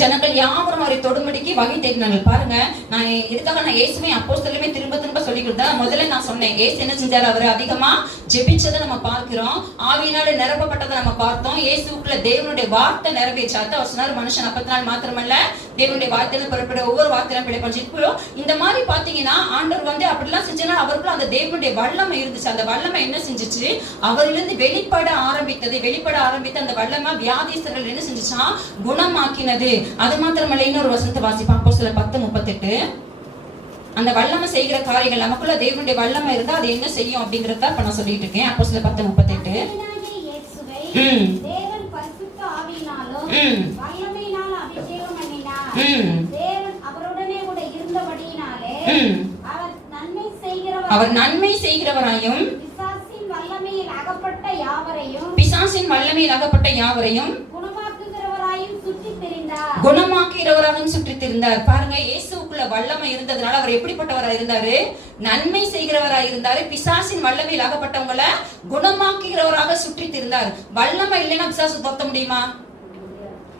ஜனங்கள் யாவரும் அவரை தொடும்படிக்கு வகை தேடினார்கள். பாருங்க, நான் இதுக்காக நான் இயேசுவை அப்போஸ்தலருமே திரும்ப திரும்ப சொல்லி கொடுத்தேன். முதல்ல நான் சொன்னேன், இயேசு என்ன செஞ்சாரு? அவர் அதிகமா ஜெபிச்சதை நம்ம பார்க்கிறோம். ஆவியினால நிரப்பப்பட்டதை நம்ம பார்த்தோம். இயேசுக்குள்ள தேவனுடைய வார்த்தை நிறைவேற்றாது. அவர் சொன்னார், மனுஷன் அப்பத்தினால் மாத்திரமல்ல தேவனுடைய வார்த்தையில புறப்பட ஒவ்வொரு வார்த்தையும் பிழைப்பான். இப்போ இந்த மாதிரி பாத்தீங்கன்னா ஆண்டவர் வந்து அப்படிலாம் செஞ்சா அவருக்குள்ள அந்த தேவனுடைய வல்லமை இருந்துச்சு. அந்த வல்லமை என்ன செஞ்சுச்சு? அவரிலிருந்து வெளிப்பட ஆரம்பித்து அந்த வல்லமை வியாதிஸ்தர்கள் என்ன செஞ்சுச்சா? குணமாக்கினது. அது மாத்திரமல்ல, இன்னொரு வசனத்தை வாசிப்போம். அப்போஸ்தலர் 10:38. அந்த வல்லமை செய்கிற காரியங்கள் நமக்குள்ள தேவனுடைய வல்லமை இருந்தா அது என்ன செய்யும் அப்படிங்கறத இப்ப நான் சொல்லிட்டு இருக்கேன். அப்போஸ்தலர் 10:38. தேவன் பரிசுத்த ஆவியினாலும் வல்லமையினால் அபிஷேகம் பண்ணினார். தேவன் அவருடனே கூட இருந்தபடியினாலே அவர் நன்மை செய்கிறவராயும் பிசாசின் வல்லமையை பிசாசின் வல்லமையில் அகப்பட்ட யாவரையும் குணமாக்குகிறவராகவும் சுற்றித் திரிந்தார். பாருங்க, இயேசுக்குள்ள வல்லமை இருந்ததுனால அவர் எப்படிப்பட்டவரா இருந்தாரு? நன்மை செய்கிறவரா இருந்தாரு. பிசாசின் வல்லமையில் அகப்பட்டவங்களை குணமாக்குகிறவராக சுற்றித் திரிந்தார். வல்லமை இல்லைன்னா பிசாசு துரத்த முடியுமா?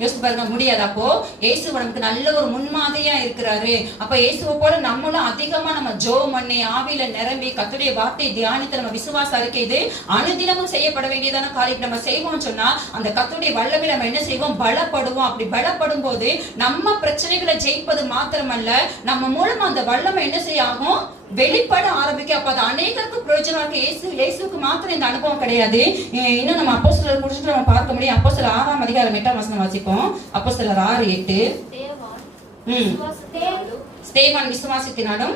யோசிச்சு பாருங்க, முடியாது. அப்போ இயேசு நமக்கு நல்ல ஒரு முன்மாதிரியா இருக்கிறாரு. அப்ப இயேசுவை போல நம்மளும் அதிகமா நம்ம ஜெபம் பண்ணி ஆவியில நிரம்பி கர்த்தருடைய வார்த்தையை தியானித்து நம்ம விசுவாச அறிக்கை இது அனுதினமும் செய்யப்பட வேண்டியதான காரியம் நம்ம செய்வோம்னு சொன்னா அந்த கர்த்தருடைய வல்லமையில நம்ம என்ன செய்வோம்? பலப்படுவோம். அப்படி பலப்படும் போது நம்ம பிரச்சனைகளை ஜெயிப்பது மாத்திரமல்ல, நம்ம மூலமா அந்த வல்லமை என்ன செய்ய ஆகும்? வெளிப்பட ஆரம்பிக்க. அப்ப அது அநேகருக்கு பிரயோஜனம் இருக்கு. இயேசுக்கு மாத்திரம் இந்த அனுபவம் கிடையாது. இன்னும் நம்ம அப்போஸ்தலர் குறித்து நம்ம பார்க்க முடியும். அப்போஸ்தலர் 6ஆம் அதிகாரம் 8ஆம் வசனம் வாசிப்போம். அப்போஸ்தலர் 6:8. ஸ்தேவான் விசுவாசத்தினாலும்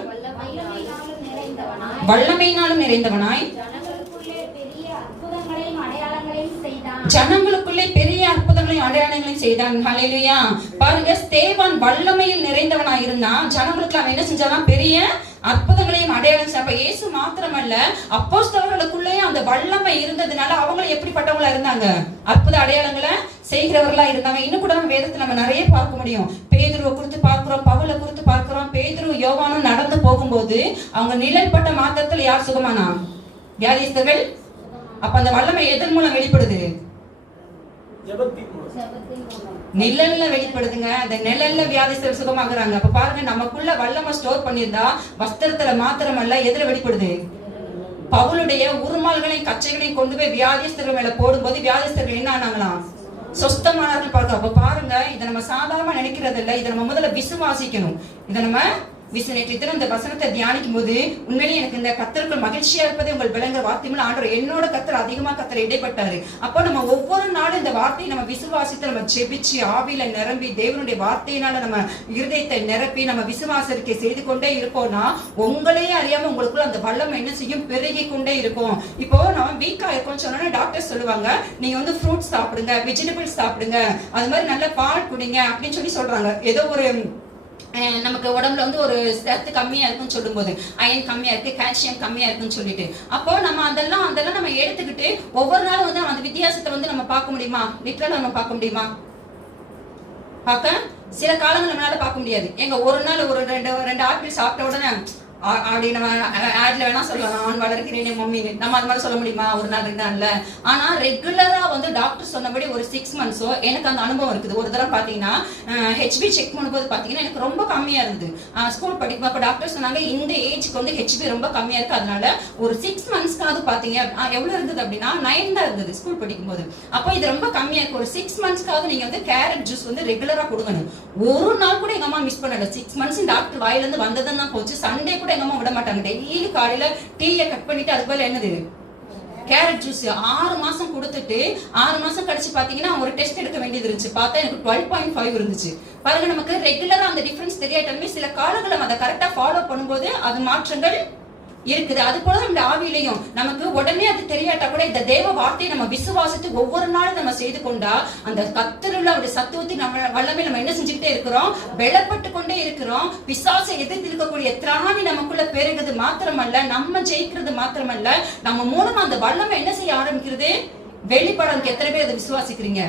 வல்லமையினாலும் நிறைந்தவனாய் ஜனங்களுக்குள்ளே பெரிய அற்புதங்களையும் அடையாளங்களையும் செய்தான். ஹல்லேலூயா. பாருங்க, ஸ்தேவான் வல்லமையில் நிறைந்தவனாய் இருந்தான். ஜனங்களுக்கு அவன் என்ன செஞ்சான்? பெரிய அற்புதங்களையும் அடையாளம். அப்ப இயேசு மாத்திரமல்ல, அப்போஸ்தலர்களுக்குள்ளே அந்த வல்லமை இருந்ததுனால அவங்களும் எப்படிப்பட்டவங்களா இருந்தாங்க? அற்புத அடையாளங்களை செய்கிறவர்களா இருந்தாங்க. இன்னும் கூட நம்ம வேதத்துல நம்ம நிறைய பார்க்க முடியும். பேதுருவை குறித்து பார்க்கிறோம், பவுலை குறித்து பார்க்கிறோம். பேதுரு யோவானும் நடந்து போகும்போது அவங்க நிழல்பட்ட மாத்திரத்துல யார் சுகமானா? வியாதிஸ்தர்கள். அப்ப அந்த வல்லமை எதன் மூலம் வெளிப்படுது? நிழல்ல வெளிப்படுதுங்க. அந்த நிழல்ல வியாதிஸ்தர்கள் சுகமாகறாங்க. அப்ப பாருங்க, நமக்குள்ள வல்லமை ஸ்டோர் பண்ணியிருந்தா வஸ்திரத்துல மாத்திரமல்ல, எதுல வெளிப்படுது? பவுலுடைய உருமால்களையும் கச்சைகளையும் கொண்டு போய் வியாதிஸ்தர்கள் மேல போடும்போது வியாதிஸ்தர்கள் என்ன ஆனாங்களாம்? சொஸ்தமானார்கள். பார்க்க. அப்ப பாருங்க, இதை நம்ம சாதாரணமா நினைக்கிறது இல்ல. இதை நம்ம முதல்ல விசுவாசிக்கணும். இதை நம்ம நேற்று இந்த வசனத்தை தியானிக்கும் போது உண்மையிலேயே எனக்கு இந்த கர்த்தருக்குள் மகிழ்ச்சியா இருப்பதே உங்கள் விளங்குற வார்த்தையுமே ஆண்டவர் என்னோட கர்த்தர் அதிகமா கர்த்தர் இடைப்பட்டாரு. அப்போ நம்ம ஒவ்வொரு நாளும் இந்த வார்த்தையை நம்ம விசுவாசித்து நம்ம ஜெபிச்சு ஆவியில நிரம்பி தேவனுடைய வார்த்தையினால நம்ம இருதயத்தை நிரப்பி நம்ம விசுவாசத்தை செய்து கொண்டே இருப்போம்னா உங்களையே அறியாம உங்களுக்குள்ள அந்த வல்லமை என்ன செய்யும்? பெருகி கொண்டே இருக்கும். இப்போ நம்ம வீக்கா இருக்கோம்னு சொன்னா டாக்டர் சொல்லுவாங்க, நீங்க வந்து ஃப்ரூட்ஸ் சாப்பிடுங்க, வெஜிடபிள்ஸ் சாப்பிடுங்க, அது மாதிரி நல்ல பால் குடிங்க அப்படின்னு சொல்றாங்க. ஏதோ ஒரு நமக்கு உடம்புல வந்து ஒரு சத்து கம்மியா இருக்குன்னு சொல்லும் போது, அயன் கம்மியா இருக்கு, கால்சியம் கம்மியா இருக்குன்னு சொல்லிட்டு, அப்போ நம்ம அதெல்லாம் நம்ம எடுத்துக்கிட்டு ஒவ்வொரு நாளும் வந்து அந்த வித்தியாசத்தை வந்து நம்ம பார்க்க முடியுமா? லிட்டரலா நம்ம பார்க்க முடியுமா? பார்க்க சில காலங்கள் நம்மளால பார்க்க முடியாது. எங்க ஒரு நாள் ஒரு ரெண்டு ஆப்பிள் சாப்பிட்ட உடனே அப்படி நம்ம ஆட்ல வேணா சொல்லலாம், நான் வளர்க்கிறேனே மம்மின்னு. நம்ம அது மாதிரி சொல்ல முடியுமா? ஒரு நாள் 2 நாள்ல. ஆனா ரெகுலரா வந்து டாக்டர் சொன்னபடி ஒரு 6 months எனக்கு அந்த அனுபவம் இருக்குது. ஒரு தடவை பாத்தீங்கன்னா ஹெச்பி செக் பண்ணும்போது பாத்தீங்கன்னா எனக்கு ரொம்ப கம்மியா இருந்தது. ஸ்கூல் படிக்கும் அப்ப டாக்டர் சொன்னாங்க இந்த ஏஜ்க்கு வந்து ஹெச்பி ரொம்ப கம்மியா இருக்கு, அதனால ஒரு 6 monthsக்காவது பாத்தீங்க எவ்வளவு இருந்தது அப்படின்னா 9 தான் இருந்தது ஸ்கூல் படிக்கும் போது. அப்போ இது ரொம்ப கம்மியா இருக்கு, ஒரு 6 monthsக்காவது நீங்க வந்து கேரட் ஜூஸ் வந்து ரெகுலரா கொடுக்கணும். ஒரு நாள் கூட எங்க அம்மா மிஸ் பண்ணல. 6 months டாக்டர் வாயில இருந்து வந்ததுன்னு தான் போச்சு. சண்டே கூட எங்க அம்மா விட மாட்டாங்க. டெய்லி காலையில டீயை கட் பண்ணிட்டு அதுக்கு போல என்னது கேரட் ஜூஸ் 6 மாசம் கொடுத்துட்டு 6 மாசம் கழிச்சு பாத்தீங்கன்னா ஒரு டெஸ்ட் எடுக்க வேண்டியது இருந்துச்சு. பார்த்தா எனக்கு 12.5 இருந்துச்சு. பாருங்க, நமக்கு ரெகுலரா அந்த டிஃபரன்ஸ் தெரியாட்டாலுமே சில காலங்களை அதை கரெக்டா ஃபாலோ பண்ணும்போது அது மாற்றங்கள் இருக்குது. அது போல நம்ம ஆவியிலையும் நமக்கு உடனே அது தெரியாட்டா கூட இந்த தேவ வார்த்தையை நம்ம விசுவாசித்து ஒவ்வொரு நாளும் நம்ம செய்து கொண்டா அந்த கர்த்தருள்ள அவருடைய சத்துவத்தை நம்ம வல்லமை நம்ம என்ன செஞ்சுக்கிட்டே இருக்கிறோம்? பலப்பட்டு கொண்டே இருக்கிறோம். பிசாசை எதிர்த்து இருக்கக்கூடிய திராணி நமக்குள்ள பெருகுது மாத்திரமல்ல, நம்ம ஜெயிக்கிறது மாத்திரமல்ல, நம்ம மூலமா அந்த வல்லமை என்ன செய்ய ஆரம்பிக்கிறது? வெளிப்படம். எத்தனை பேர் அதை விசுவாசிக்கிறீங்க?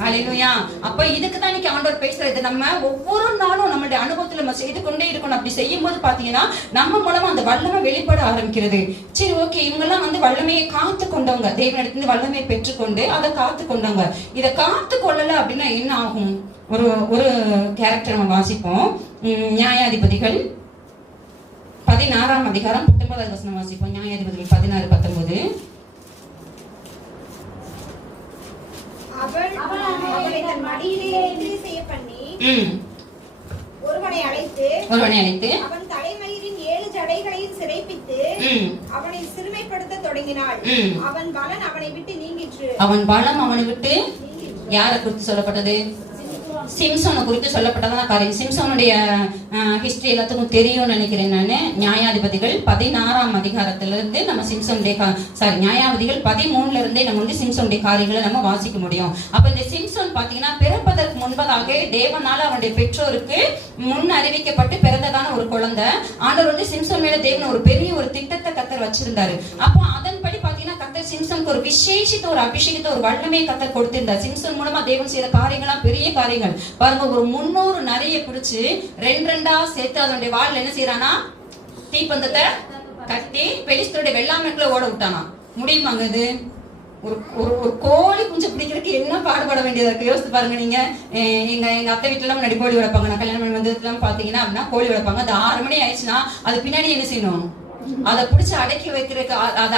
ஹல்லேலூயா. அப்ப இதுக்கு தான் இன்னைக்கு ஆண்டவர் பேசுறது. நம்ம ஒவ்வொரு நாளும் நம்மளுடைய அனுபவத்துல நம்ம செய்து கொண்டே இருக்கணும். அப்படி செய்யும் போது பாத்தீங்கன்னா நம்ம மூலமா அந்த வல்லமை வெளிப்பட ஆரம்பிக்கிறது. சரி, ஓகே, இவங்க எல்லாம் வந்து வல்லமையை காத்து கொண்டவங்க, தேவனிடத்துல வல்லமையை பெற்றுக்கொண்டு அதை காத்து கொண்டவங்க. இதை காத்து கொள்ளல அப்படின்னா என்ன ஆகும்? ஒரு கேரக்டர் நம்ம வாசிப்போம். நியாயாதிபதிகள் 16ஆம் அதிகாரம் 19வது வசனம் வாசிப்போம். நியாயாதிபதிகள் 16:19. அவளை தன் மடியிலே செய்ய பண்ணி ஒருவனை அழைத்து அவன் தலைமயிரின் 7 ஜடைகளையும் சிறைப்பித்து அவனை சிறுமைப்படுத்த தொடங்கினாள். அவன் பலன் அவனை விட்டு நீங்கிற்று. யாரை குறித்து சொல்லப்பட்டது? சிம்சோனை குறித்து சொல்லப்பட்டதான காரியம். சிம்சோனுடைய ஹிஸ்டரி எல்லாத்துக்கும் தெரியும்னு நினைக்கிறேன் நான். நியாயாதிபதிகள் 16ஆம் அதிகாரத்திலிருந்து நம்ம சிம்சோனுடைய நியாயாதிபதிகள் 13ல இருந்தே நம்ம வந்து சிம்சோனுடைய காரியங்களை நம்ம வாசிக்க முடியும். அப்ப இந்த சிம்சோன் பாத்தீங்கன்னா பிறப்பதற்கு முன்பதாக தேவனால அவனுடைய பெற்றோருக்கு முன் அறிவிக்கப்பட்டு பிறந்ததான ஒரு குழந்தை. ஆண்டவர் வந்து சிம்சோன் மேல தேவன் ஒரு பெரிய ஒரு திட்டத்தை கர்த்தர் வச்சிருந்தாரு. அப்போ அதன்படி பாத்தீங்கன்னா கர்த்தர் சிம்சனுக்கு ஒரு விசேஷித்த ஒரு அபிஷேகத்தை ஒரு வல்லமையை கத்தர் கொடுத்திருந்தார். சிம்சன் மூலமா தேவன் செய்த காரியங்கள்லாம் பெரிய காரியங்கள் பாருங்க. ஒரு 300 நரியை பிடிச்சு ரெண்டா சேர்த்து அதனுடைய வால்ல என்ன செய்யறானா, தீப்பந்தத்தை கட்டி பெலிஸ்தருடைய வெள்ளாமைக்குள்ள ஓட விட்டானா. முடியுமாங்க இது? ஒரு ஒரு கோழி குஞ்சு பிடிக்கிறதுக்கு என்ன பாடுபட வேண்டியதா இருக்கு, யோசித்து பாருங்க நீங்க. எங்க அத்தை வீட்டுல எல்லாம் முன்னாடி கோழி வளர்ப்பாங்க. நான் கல்யாணம் பண்ணி வந்ததுலாம் பாத்தீங்கன்னா அப்படின்னா கோழி வளர்ப்பாங்க. அது 6 மணி ஆயிடுச்சுன்னா அது பின்னாடி என்ன செய்யணும், அதை பிடிச்சி அடக்கி வைக்கிறதுக்கு, அதை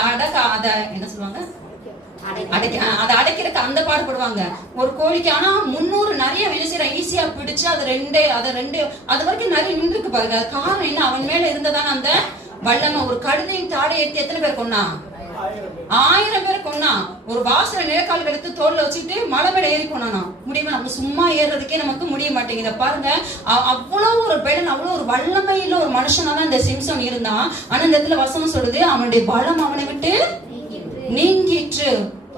என்ன சொல்லுவாங்க, அதை அடைக்கிறதுக்கு அந்த பாடுபடுவாங்க ஒரு கோழிக்கு. ஆனா 300 நிறைய வேலை ஈஸியா பிடிச்சு அது ரெண்டு அது வரைக்கும் நிறைய நின்றுக்கு பாருங்க. அது காரணம் என்ன, அவன் மேல இருந்ததான அந்த வல்லமை. ஒரு கழுதையின் தாடை ஏற்றி எத்தனை பேர் கொன்னா, 1000 பேர் கொன்னா. ஒரு வாசல நிலக்கால் எடுத்து தோல்ல வச்சுட்டு மலை மேல ஏறி போனானா. முடியுமா? நம்ம சும்மா ஏறுறதுக்கே நமக்கு முடிய மாட்டேங்குது பாருங்க. அவ்வளவு ஒரு பெலன், அவ்வளவு ஒரு வல்லமையில ஒரு மனுஷனால இந்த சிம்சன் இருந்தான். ஆனா இந்த இடத்துல வசனம் சொல்லுது, அவனுடைய பலம் அவனை விட்டு நீங்கிற்று.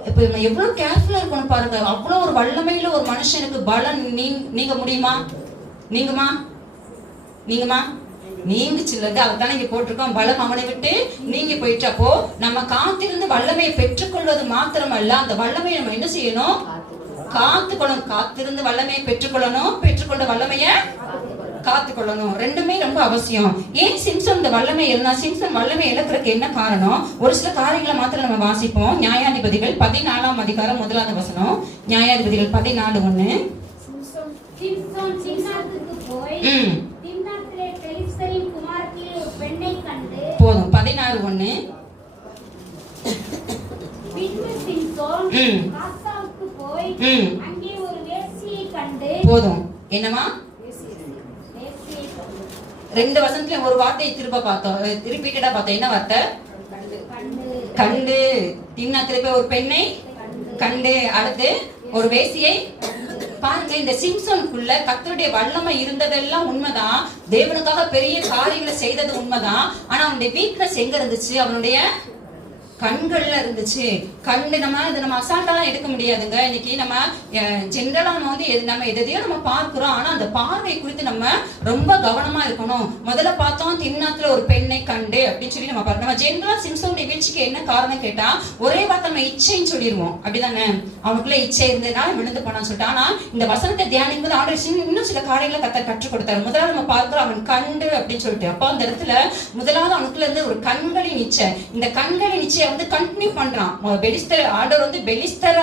இப்ப எவ்வளவு கேர்ஃபுல்லா இருக்கணும் பாருங்க. அவ்வளவு ஒரு வல்லமையில ஒரு மனுஷனுக்கு பலம் நீங்க முடியுமா? நீங்கமா நீங்குச்சுல்லங்க. அதுதான் இங்க போட்டிருக்கோம், பலம் அவனை விட்டு நீங்கி போயிட்டு. அப்போ நம்ம காத்திருந்து வல்லமையை பெற்றுக்கொள்வது மாத்திரமல்ல, அந்த வல்லமையை நம்ம என்ன செய்யணும், காத்துக்கொள்ளணும். காத்திருந்து வல்லமையை பெற்றுக்கொள்ளணும், பெற்றுக்கொண்ட வல்லமைய காத்துக்கொள்ளணும். ரெண்டுமே ரொம்ப அவசியம். ஏன் சிம்சன் இந்த வல்லமை இருந்தா, சிம்சன் வல்லமை இழக்கிறதுக்கு என்ன காரணம்? ஒரு சில காரியங்களை மாத்திரம் நம்ம வாசிப்போம். நியாயாதிபதிகள் 14ஆம் அதிகாரம் 1வது வசனம். நியாயாதிபதிகள் 14:1. போதும். 16:1. போதும். என்னமா 2 வசனத்துல ஒரு வார்த்தையை திரும்ப பார்த்தோம், ரிப்பீட்டடா பார்த்தோம். என்ன வார்த்தை? கண்டு. திம்னாத்திலே போய் ஒரு பெண்ணை கண்டு, அடுத்து ஒரு வேசியை பாருங்க. இந்த சிம்சனுக்குள்ள கர்த்தருடைய வல்லமை இருந்ததெல்லாம் உண்மைதான். தேவனுக்காக பெரிய காரியங்களை செய்தது உண்மைதான். ஆனா அவனுடைய வீக்னஸ் எங்க இருந்துச்சு? அவனுடைய கண்கள்ல இருந்துச்சு. கண்டு நம்ம அசால்ட்டாலாம் எடுக்க முடியாதுங்க. இன்னைக்கு நம்ம ஜென்ரலா நம்ம எதையோ நம்ம பார்க்கிறோம். ஆனா அந்த பார்வை குறித்து நம்ம ரொம்ப கவனமா இருக்கணும். முதல்ல பார்த்தோம், திம்னாத்துல ஒரு பெண்ணை கண்டு அப்படின்னு சொல்லி நம்ம பார்க்கணும். நம்ம ஜென்ரலா சிம்சனுடைய வீழ்ச்சிக்கு என்ன காரணம் கேட்டா, ஒரே வார்த்தை நம்ம இச்சைன்னு சொல்லிடுவோம். அப்படிதானே? அவனுக்குள்ள இச்சை இருந்ததுனால விழுந்து போனான்னு சொல்லிட்டு. ஆனா இந்த வசனத்தை தியானிக்கும் போது ஆண்டவர் இன்னும் சில காரியங்களை கற்றுக் கொடுத்தாரு. முதலாவது நம்ம பார்க்கிறோம், அவன் கண்டு அப்படின்னு சொல்லிட்டு. அப்போ அந்த இடத்துல முதலாவது அவனுக்குள்ள இருந்து ஒரு கண்களின் இச்சை. இந்த கண்களின் இச்சை கண்டினியூ பண்றான். ஆண்டவர் பெலிஸ்தரை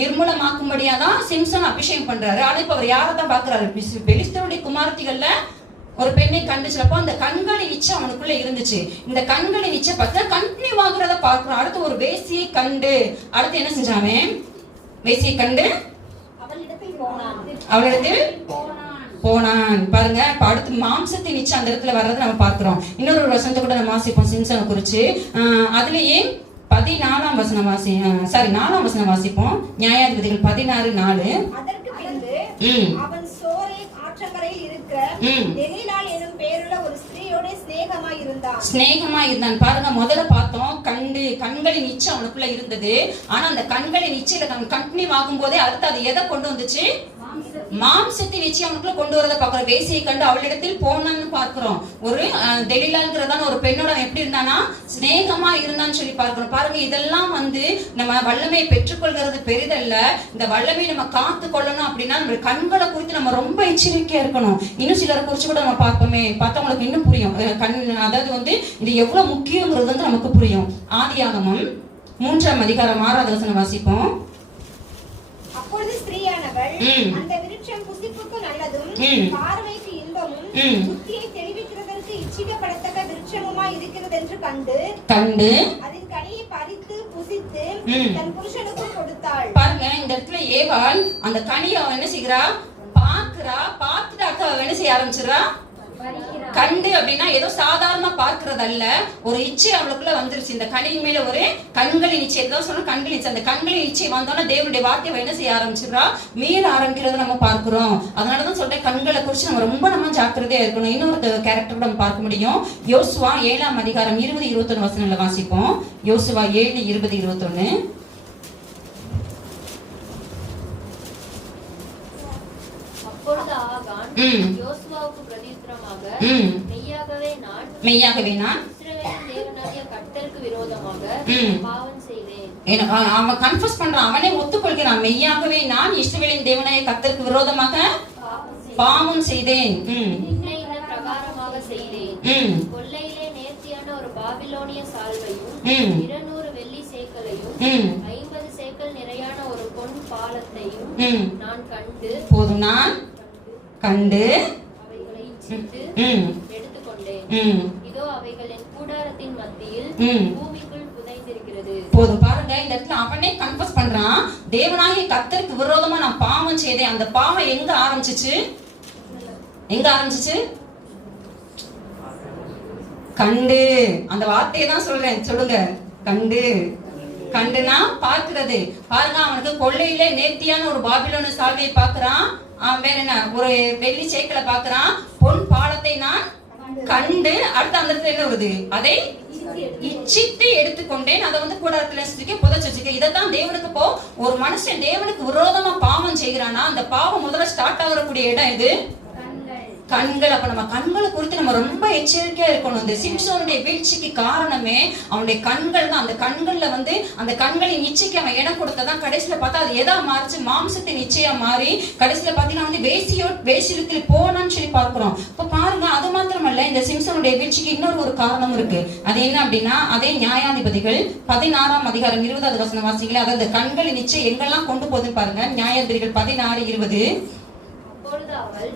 நிர்மூலமாக்கும்படியாதான் சிம்சன் அபிஷேகம் பண்றாரு. ஆனா இப்ப அவர் யாரதான் பாக்குறாரு? பெலிஸ்தருடைய குமாரத்திகள்ல ஒரு பெண்ணை கண்டுச்சப்போ அந்த கண்களின் இச்சை அவனுக்குள்ள இருந்துச்சு. இந்த கண்களின் இச்சை பார்த்தா கண்டினியூ ஆகுறத பார்க்கிறோம். அடுத்து ஒரு வேசியை கண்டு, அடுத்து என்ன செஞ்சாமே? வேசியை கண்டு அவளிடத்தில் போனான். பாருங்க, அடுத்து மாம்சத்தை நிச்சயம் அந்த இடத்துல வர்றது நம்ம பார்க்கிறோம். இன்னொரு வசனத்தை கூட நம்ம வாசிப்போம் சிம்சனை குறிச்சு. அதுலயே 14ஆம் வசனம் 4ஆம் வசனம் வாசிப்போம். நியாயாதிபதிகள் 16:4. அதற்கு பின்பு அவன் சோரேக் ஆற்றங்கரையில் இருக்கிற தெலீலாள் எனும் பெயருள்ள ஒரு ஸ்திரீயோட சிநேகமா இருந்தான். பாருங்க, முதல்ல பார்த்தோம் கண்களின் இச்சை அவனுக்குள்ள இருந்தது. ஆனா அந்த கண்களின் இச்சையில கண்டினியூ ஆகும் போதே அடுத்து அது எதை கொண்டு வந்துச்சு? மாம்சத்தின் இச்சை அவனுக்குள்ள கொண்டு வரத பாக்குறோம். வேசியை கண்டு அவளிடத்தில் போனான்னு பார்க்கிறோம். ஒரு தெலிலாங்கிறதான ஒரு பெண்ணோட எப்படி இருந்தானா? சிநேகமா இருந்தான்னு சொல்லி பார்க்கிறோம். பாருங்க, இதெல்லாம் நம்ம வல்லமையை பெற்றுக்கொள்கிறது பெரிதல்ல. இந்த வல்லமையை நம்ம காத்து கொள்ளணும் அப்படின்னா நம்ம கண்களை குறித்து நம்ம ரொம்ப எச்சரிக்கையா இருக்கணும். இன்னும் சிலரை குறிச்சு கூட நம்ம பார்ப்போமே, பார்த்தவங்களுக்கு இன்னும் புரியும். அதாவது இது எவ்வளவு முக்கியங்கிறது நமக்கு புரியும். ஆதியாகமம் 3ஆம் அதிகாரம் 6வது வசனம் வாசிப்போம். அப்பொழுது ஸ்திரீயானவள் அந்த விருட்சம் புசிப்புக்கு நல்லதும் பார்வைக்கு இன்பமும் புத்தியை தெளிவிக்கிறதற்கு இச்சிக்கப்படத்தக்க விருட்சமுமாய் இருக்கிறது என்று கண்டு அதன் கனியை பறித்து புசித்து தன் புருஷனுக்கு கொடுத்தாள். பாருங்க, இந்த இடத்துல ஏவாள் அந்த கனியை என்ன செய்கிறா? பார்த்துட்டு அடுத்து என்ன செய்ய ஆரம்பிச்சிடறா? கண்டு அப்படின்னா ஏதோ சாதாரணமா பார்க்கறதல்ல, ஒரு இச்சை அவளுக்குள்ள வந்துருச்சு. இந்த கனியின் மேல ஒரு கண்களின் இச்சை தான் சொன்ன கண்களின் இச்சை. அந்த கண்களின் இச்சை வந்தோன்னா தேவனுடைய வார்த்தையை என்ன செய்ய ஆரம்பிச்சிடறா? மீற ஆரம்பிக்கிறத நம்ம பார்க்கிறோம். அதனாலதான் சொல்றேன், கண்களை குறிச்சு நம்ம ஜாக்கிரதையா இருக்கணும். இன்னொரு கேரக்டர் நம்ம பார்க்க முடியும். யோசுவா 7ஆம் அதிகாரம் 20-21 வசனங்களை வாசிப்போம். யோசுவா 7:20-21. மெய்யாகவே நான் இஸ்ரவேலின் தேவனாகிய கர்த்தருக்கு விரோதமாக பாவம் செய்தேன். அவன் கன்ஃபஸ் பண்றான், அவனே ஒத்துக்கொள்கிறான், மெய்யாகவே நான் இஸ்ரவேலின் தேவனாய கர்த்தருக்கு விரோதமாக பாவம் செய்தேன். பிரகாரமாக செய்தேன். கொள்ளையிலே நேர்த்தியான ஒரு பாபிலோனிய சால்வையும் 200 வெள்ளி சேக்கலையும் 50 சேக்கல் நிறையான ஒரு பொன் பாலத்தையும் நான் கண்டு போதும் நான் கண்டு அவைகளை இச்சித்து எடுத்துக்கொண்டேன். இதோ அவைகள் என் கூடாரத்தின் மத்தியில் பூமிக்குள் புதைந்திருக்கிறது. போதும் பாருங்க, இந்த இடத்துல அவனே கன்ஃபஸ் பண்றான், தேவனாகிய கர்த்தருக்கு விரோதமா நான் பாவம் செய்தேன். அந்த பாவம் எங்க ஆரம்பிச்சிச்சு? கண்டு. அந்த வார்த்தையை தான் சொல்றேன், சொல்லுங்க. கண்டுனா பார்க்கிறது. பாருங்க, அவனுக்கு கொள்ளையில நேர்த்தியான ஒரு பாபிலோன சால்வையை பார்க்கிறான், வேற என்ன ஒரு வெள்ளி சேக்கலை பார்க்கிறான், பொன் பாலத்தை நான் கண்டு. அடுத்த அந்த இடத்துல என்ன வருது? அதை இச்சித்து எடுத்துக்கொண்டேன். அதை கூடாரத்துல புதைச்சிருக்க. இதைத்தான் தேவனுக்கு ஒரு மனுஷன் தேவனுக்கு விரோதமா பாவம் செய்கிறானா, அந்த பாவம் முதல்ல ஸ்டார்ட் ஆகக்கூடிய இடம் இது கண்கள். அப்ப நம்ம கண்களை குறித்து நம்ம ரொம்ப எச்சரிக்கையா இருக்கணும். இந்த சிம்சோனுடைய வீழ்ச்சிக்கு காரணமே அவனுடைய கண்கள் தான். அந்த கண்கள்ல அந்த கண்களின் இச்சைக்கு அவன் இடம் கொடுத்ததான் கடைசியில பார்த்தா அது எதா மாறிச்சு? மாம்சத்தின் இச்சையா மாறி கடைசியில பாத்தீங்கன்னா வேசியத்தில் போனான்னு சொல்லி பார்க்கிறோம். இப்ப பாருங்க, அது மாத்திரமல்ல, இந்த சிம்சோனுடைய வீழ்ச்சிக்கு இன்னொரு காரணம் இருக்கு. அது என்ன அப்படின்னா, அதே நியாயாதிபதிகள் 16ஆம் அதிகாரம் 20வது வசனம் வாசிக்கல. அதாவது கண்களின் இச்சை எங்கெல்லாம் கொண்டு போகுதுன்னு பாருங்க. நியாயாதிபதிகள் 16:20. அப்பொழுது அவள்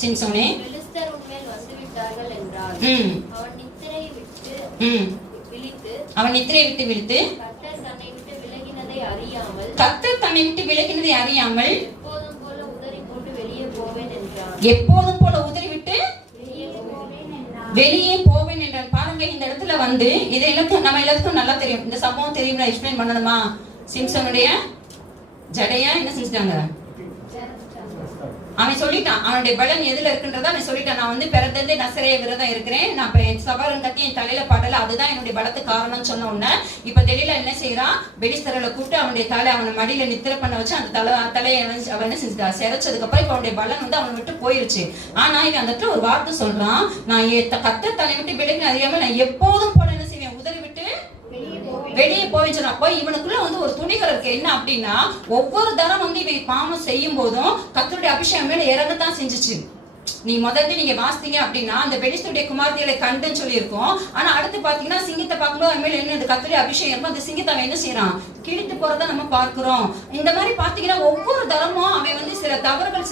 சிம்சோனே பெலிஸ்தர் உன்மேல் வந்துவிட்டார்கள் என்றாள். அவன் நித்திரை விட்டு விழித்து கர்த்தர் தன்னை விட்டு விலகினதை அறியாமல் எப்போதும் போல உதறி போட்டு வெளியே போவேன் என்றான். எப்போதும் போல உதறி விட்டு வெளியே போவேன் என்றான். பாருங்க, இந்த இடத்துல இது நம்ம எல்லாத்துக்கும் நல்லா தெரியும். இந்த சம்பவம் தெரியும், நான் எக்ஸ்பிளைன் பண்ணணுமா? சிம்சோனுடைய ஜடையா என்ன செஞ்சுட்டாங்க? அவன் சொல்லிட்டான், அவனுடைய பலன் எதுல இருக்குன்றத அவன் சொல்லிட்டான். நான் பிறந்ததே நசரேய விரதம் இருக்கிறேன், நான் சவரன் கட்டி என் தலையில படல, அதுதான் என்னுடைய பலத்துக்கு காரணம்னு சொன்ன உடனே இப்ப தெளில என்ன செய்யறான்? பெலிஸ்தர்களை கூப்பிட்டு அவனுடைய தலை அவனை மடியில நித்திர பண்ண வச்சு அந்த தலையை அவன் என்ன செஞ்சுட்டா? சிறைச்சதுக்கு அப்புறம் இப்ப அவனுடைய பலன் அவனை விட்டு போயிருச்சு. ஆனா இவன் அந்த இடத்துல ஒரு வார்த்தை சொல்றான், நான் கர்த்தர் தன்னை விட்டு விலகின அறியாம நான் எப்போதும் போல என்ன செய்வேன்? உதறி விட்டு வெளியே போயிடுச்சு. அப்போ இவனுக்குள்ள ஒரு துணிகள் இருக்கு. என்ன அப்படின்னா, ஒவ்வொரு தரம் இவன் பாவம் செய்யும் போதும் கர்த்தருடைய அபிஷேகம் மேல இறங்கத்தான் செஞ்சுச்சு. நீங்க வாசித்தீங்க அப்படின்னா, அந்த பெலிஸ்தருடைய குமார்த்திகளை கண்டுன்னு சொல்லி இருக்கும். ஆனா அடுத்து பாத்தீங்கன்னா, சிங்கத்தை பார்க்கும்போது அவன் மேல என்ன கர்த்தருடைய அபிஷேகம் இருக்கும். அந்த சிங்கத்தை அவன் என்ன செய்யறான்? கிழித்து போறத நம்ம பார்க்கிறோம். இந்த மாதிரி பாத்தீங்கன்னா, ஒவ்வொரு தரமும் அவன் சில தவறுகள்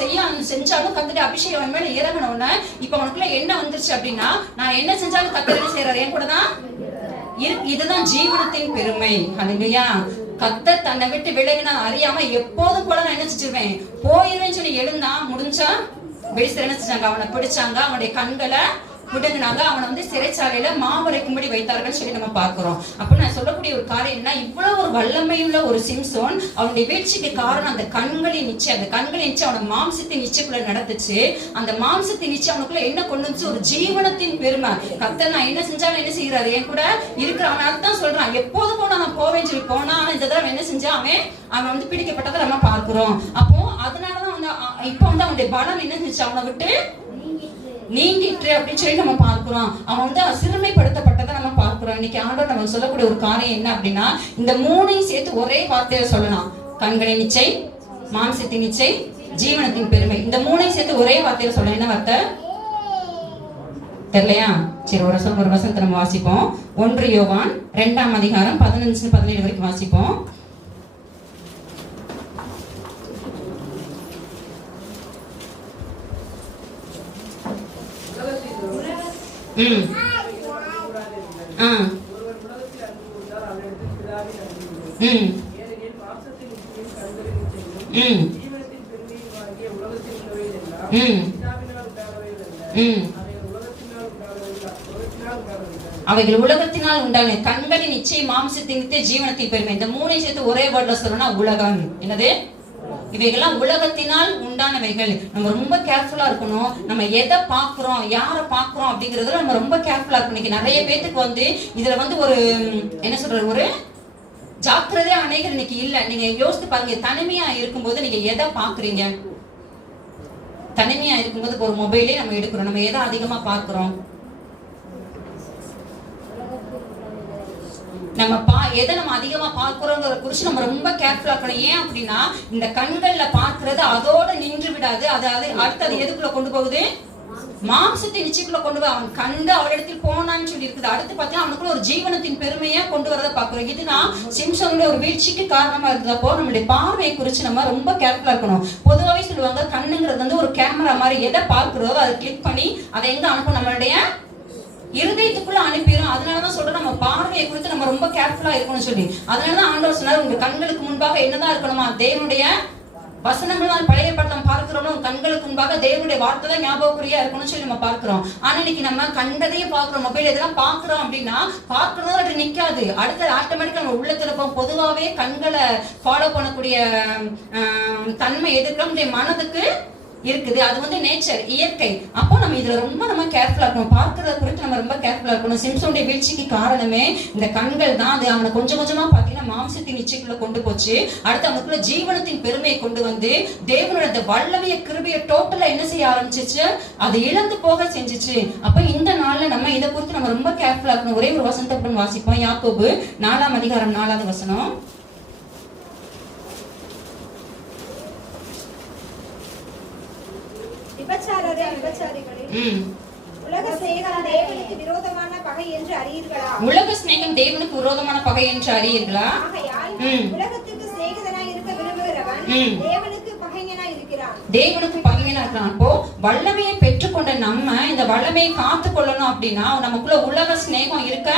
செஞ்சாலும் கர்த்தருடைய அபிஷேகம் அவன் மேல இறங்கணும்னு இப்ப அவனுக்குள்ள என்ன வந்துருச்சு அப்படின்னா, நான் என்ன செஞ்சாலும் கர்த்தர் என்ன செய்யறாரு? என் கூட தான். இதுதான் ஜீவனத்தின் பெருமை. ஹல்லேலூயா. கர்த்தர் தன்னை விட்டு விலகினா அறியாம எப்போதும் போல நான் என்ன செஞ்சிருவேன்? போயிருவேன்னு சொல்லி எழுந்தா முடிஞ்சா பெலிஸ்தர் என்ன செஞ்சாங்க? அவனை பிடிச்சாங்க, அவனுடைய கண்களை விடுங்கினாங்க, அவனை சிறைச்சாலையில மாவரைக்கும்படி வைத்தார்கள் சொல்லி நம்ம பார்க்கிறோம். அப்ப நான் சொல்லக்கூடிய ஒரு காரியம் என்ன, இவ்வளவு ஒரு வல்லமையுள்ள ஒரு சிம்சோன் அவனுடைய வீழ்ச்சிக்கு காரணம் அந்த கண்களின் நிச்சயம். அந்த கண்களின் நிச்சயம் அவன மாம்சத்தின் நிச்சயக்குள்ள நடந்துச்சு. அந்த மாம்சத்தின் நிச்சயம் அவனுக்குள்ள என்ன கொண்டு வந்துச்சு? ஒரு ஜீவனத்தின் பெருமை. கர்த்தர் நான் என்ன செஞ்சாலும் என்ன செய்யறாரு? என் கூட இருக்கிற. அவன் அதான் சொல்றான், எப்போது போனா நான் போவேன்னு சொல்லி போனா. ஆனா இந்த தடவை என்ன செஞ்சான்? அவன் பிடிக்கப்பட்டதை நம்ம பார்க்கிறோம். அப்போ அதனாலதான் இப்ப அவனுடைய பலம் என்ன செஞ்சு அவனை விட்டு நீங்கிட்டு அப்படின்னு சொல்லி நம்ம பார்க்கிறோம். அவன் சிறுமைப்படுத்தப்பட்டதை நம்ம பார்க்கிறோம். இன்னைக்கு ஆண்டவர் நம்ம சொல்லக்கூடிய ஒரு காரியம் என்ன அப்படின்னா, இந்த மூணையும் சேர்த்து ஒரே வார்த்தையில சொல்லலாம். கண்களின் நிச்சை, மாம்சத்தின் நிச்சை, ஜீவனத்தின் பெருமை. இந்த மூணையும் சேர்த்து ஒரே வார்த்தையில சொல்லலாம். என்ன வார்த்தை தெரியலையா? சரி, ஒரு வசனத்தை நம்ம வாசிப்போம். 1 யோவான் 2ஆம் அதிகாரம் 15-17 வரைக்கும் வாசிப்போம். அவைகள் உலகத்தினால் உண்டான. கண்களின் நிச்சய, மாம்சத்தின் நித்திய, ஜீவனத்தின் பெருமை. இந்த மூணை சேர்த்து ஒரே வேர்ட்ல சொல்லணும்னா உலகம். என்னது? இவைகள்லாம் உலகத்தினால் உண்டானவைகள். நம்ம ரொம்ப கேர்ஃபுல்லா இருக்கணும். நம்ம எதை பாக்குறோம், யாரை பாக்குறோம் அப்படிங்கறதுல நம்ம ரொம்ப கேர்ஃபுல்லா இருக்கணும். இன்னைக்கு நிறைய பேத்துக்கு இதுல ஒரு என்ன சொல்றது, ஒரு ஜாக்கிரதையா அநேகர் இன்னைக்கு இல்ல. நீங்க யோசித்து பாருங்க, தனிமையா இருக்கும்போது நீங்க எதை பாக்குறீங்க? தனிமையா இருக்கும்போது ஒரு மொபைலே நம்ம எடுக்கிறோம். நம்ம எதை அதிகமா பாக்குறோம்? நம்ம எதை நம்ம அதிகமா பார்க்கிறோங்கிற குறிச்சு நம்ம ரொம்ப கேர்ஃபுல்லா இருக்கணும். ஏன் அப்படின்னா இந்த கண்கள்ல பார்க்கிறது அதோட நின்று விடாது. அது அடுத்து எதுக்குள்ள கொண்டு போகுது? மாம்சத்தின் நிச்சயக்குள்ள கொண்டு போய் அவன் கண்டு அவரிடத்தில் போனான்னு சொல்லி இருக்குது. அடுத்து பார்த்தீங்கன்னா அவனுக்குள்ள ஒரு ஜீவனத்தின் பெருமையா கொண்டு வரதை பாக்குறோம். இதுதான் சிம்சனுடைய ஒரு வீழ்ச்சிக்கு காரணமா இருந்தப்போ நம்மளுடைய பார்வையை குறிச்சு நம்ம ரொம்ப கேர்ஃபுல்லா இருக்கணும். பொதுவாகவே சொல்லுவாங்க கண்ணுங்கிறது வந்து ஒரு கேமரா மாதிரி, எதை பார்க்கிறதோ அதை கிளிக் பண்ணி அதை எங்க அனுப்பும்? நம்மளுடைய இருதயத்துக்குள்ள அனுப்பிடும். அதனாலதான் சொல்றோம் நம்ம பார்வையை குறித்து நம்ம ரொம்ப கேர்ஃபுல்லா இருக்கணும்னு சொல்லி. அதனாலதான் ஆண்டவர் சொன்னார், உங்க கண்களுக்கு முன்பாக என்னதான் இருக்கணுமா? தேவனுடைய வசனங்கள் தான். பழைய பட்டம் பார்க்கிறோம், கண்களுக்கு முன்பாக தேவனுடைய வார்த்தை தான் ஞாபகக்குறியா இருக்கணும்னு சொல்லி நம்ம பார்க்கிறோம். ஆனா இன்னைக்கு நம்ம கண்டதையும் பார்க்கிறோம், மொபைல் இதெல்லாம் பார்க்கிறோம் அப்படின்னா பார்க்கறதோட அது நிக்காது. அடுத்த ஆட்டோமேட்டிக்கா நம்ம உள்ளத்துல இருப்போம். பொதுவாகவே கண்களை ஃபாலோ பண்ணக்கூடிய தன்மை எதிர்க்க நம்முடைய மனதுக்கு இருக்குது. அது வந்து நேச்சர், இயற்கை. அப்போ நம்ம இதுல ரொம்ப கேர்ஃபுல்லா இருக்கணும். பார்க்கறத குறித்து நம்ம ரொம்ப கேர்ஃபுல்லா இருக்கணும். சிம்சனுடைய வீழ்ச்சிக்கு காரணமே இந்த கண்கள் தான். அது அவனை கொஞ்சம் கொஞ்சமா பாத்தீங்கன்னா மாம்சத்தின் இச்சைக்குள்ள கொண்டு போச்சு. அடுத்து அவனுக்குள்ள ஜீவனத்தின் பெருமையை கொண்டு வந்து தேவனோட வல்லமைய கிருபையை டோட்டலா என்ன செய்ய ஆரம்பிச்சிச்சு? அதை இழந்து போக செஞ்சிச்சு. அப்ப இந்த நாள்ல நம்ம இதை குறித்து நம்ம ரொம்ப கேர்ஃபுல்லா இருக்கணும். ஒரே ஒரு வசனத்தை வாசிப்போம். யாக்கோபு 4ஆம் அதிகாரம் 4வது வசனம். உலக சிநேகம் தேவனுக்கு விரோதமான பகை என்று அறியீர்களா? உலக சிநேகம் தேவனுக்கு விரோதமான பகை என்று அறியீர்களா? உலகத்துக்கு சிநேகிதனாய் இருக்க விரும்புகிறவன் தேவனுக்கு பகைஞனாய் இருக்கிறான். தேவனுக்கு பகைஞனா இருக்கான். அப்போ வல்லமையை பெற்றுக்கொண்ட நம்ம இந்த வல்லமையை காத்து கொள்ளணும் அப்படின்னா நமக்குள்ள உலக சிநேகம் இருக்க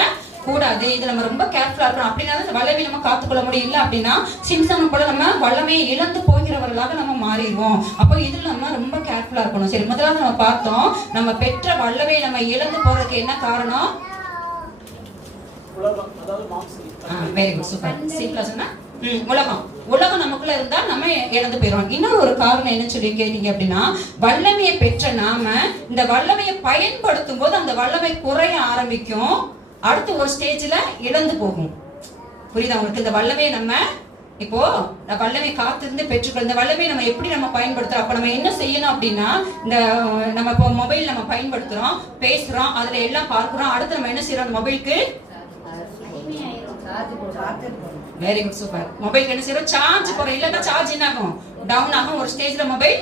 கூடாது. இது நம்ம ரொம்ப கேர்ஃபுல்லா இருக்கணும். அப்படின்னா இந்த வல்லமையை நம்ம காத்துக்கொள்ள முடியும். இல்லை அப்படின்னா சிம்சன் போல நம்ம வல்லமையை இழந்து போகிறவர்களாக நம்ம மாறிடுவோம். அப்போ இதுல நம்ம ரொம்ப கேர்ஃபுல்லா இருக்கணும். சரி, முதலாவது நம்ம பார்த்தோம், நம்ம பெற்ற வல்லமையை நம்ம இழந்து போறதுக்கு என்ன காரணம்? Very good, super. சிம்பிளா சொன்னா உலகம் நமக்குள்ள இருந்தா நம்ம இழந்து போயிடும். இன்னொரு ஒரு காரணம் என்ன சொல்லி கேட்டீங்க அப்படின்னா, வல்லமையை பெற்ற நாம இந்த வல்லமையை பயன்படுத்தும் போது அந்த வல்லமை குறைய ஆரம்பிக்கும். அடுத்து ஒரு ஸ்டேஜ்ல இழந்து போகும். புரியுதா உங்களுக்கு? இந்த வல்லமையை நம்ம இப்போ வல்லமை காத்திருந்து பெற்றுக்கொள்ள, இந்த வல்லமையை நம்ம எப்படி நம்ம பயன்படுத்துறோம்? அப்ப நம்ம என்ன செய்யணும் அப்படின்னா, இந்த நம்ம இப்போ மொபைல் நம்ம பயன்படுத்துறோம், பேசுறோம், அதுல எல்லாம் பார்க்கிறோம். அடுத்து நம்ம என்ன செய்யறோம்? அந்த மொபைலுக்கு வெரி குட், சூப்பர். மொபைலுக்கு என்ன செய்யறோம்? சார்ஜ் போறோம். இல்லன்னா சார்ஜ் என்ன ஆகும்? டவுன் ஆகும். ஒரு ஸ்டேஜ்ல மொபைல்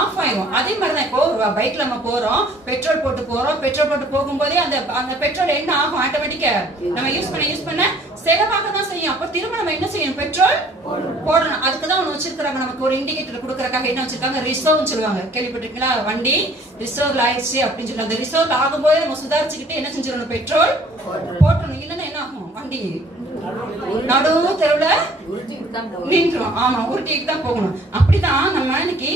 ஆஃப் ஆயிரும். அதே மாதிரிதான் இப்போ பைக்ல நம்ம போறோம், பெட்ரோல் போட்டு போறோம். பெட்ரோல் போட்டு போகும்போதே அந்த பெட்ரோல் என்ன ஆகும்? ஆட்டோமேட்டிக்கா நம்ம யூஸ் பண்ண செலவாக தான் செய்யும். அப்ப திரும்ப நம்ம என்ன செய்யணும்? பெட்ரோல் போடணும். அதுக்குதான் ஒண்ணு வச்சிருக்காங்க, நமக்கு ஒரு இண்டிகேட்டர் கொடுக்கறதுக்காக என்ன வச்சிருக்காங்க? ரிசர்வ் சொல்லுவாங்க. கேள்விப்பட்டிருக்கீங்களா? வண்டி ரிசர்வ்ல ஆயிடுச்சு அப்படின்னு சொல்லி அந்த ரிசர்வ் ஆகும்போது நம்ம சுதாரிச்சுக்கிட்டு என்ன செஞ்சிடணும்? பெட்ரோல் போட்டணும். இல்லைன்னா என்ன ஆகும்? வண்டி நடு தெருவுல நின்றும். ஆமா, உருட்டிட்டு தான் போகணும். அப்படிதான் நம்ம இன்னைக்கு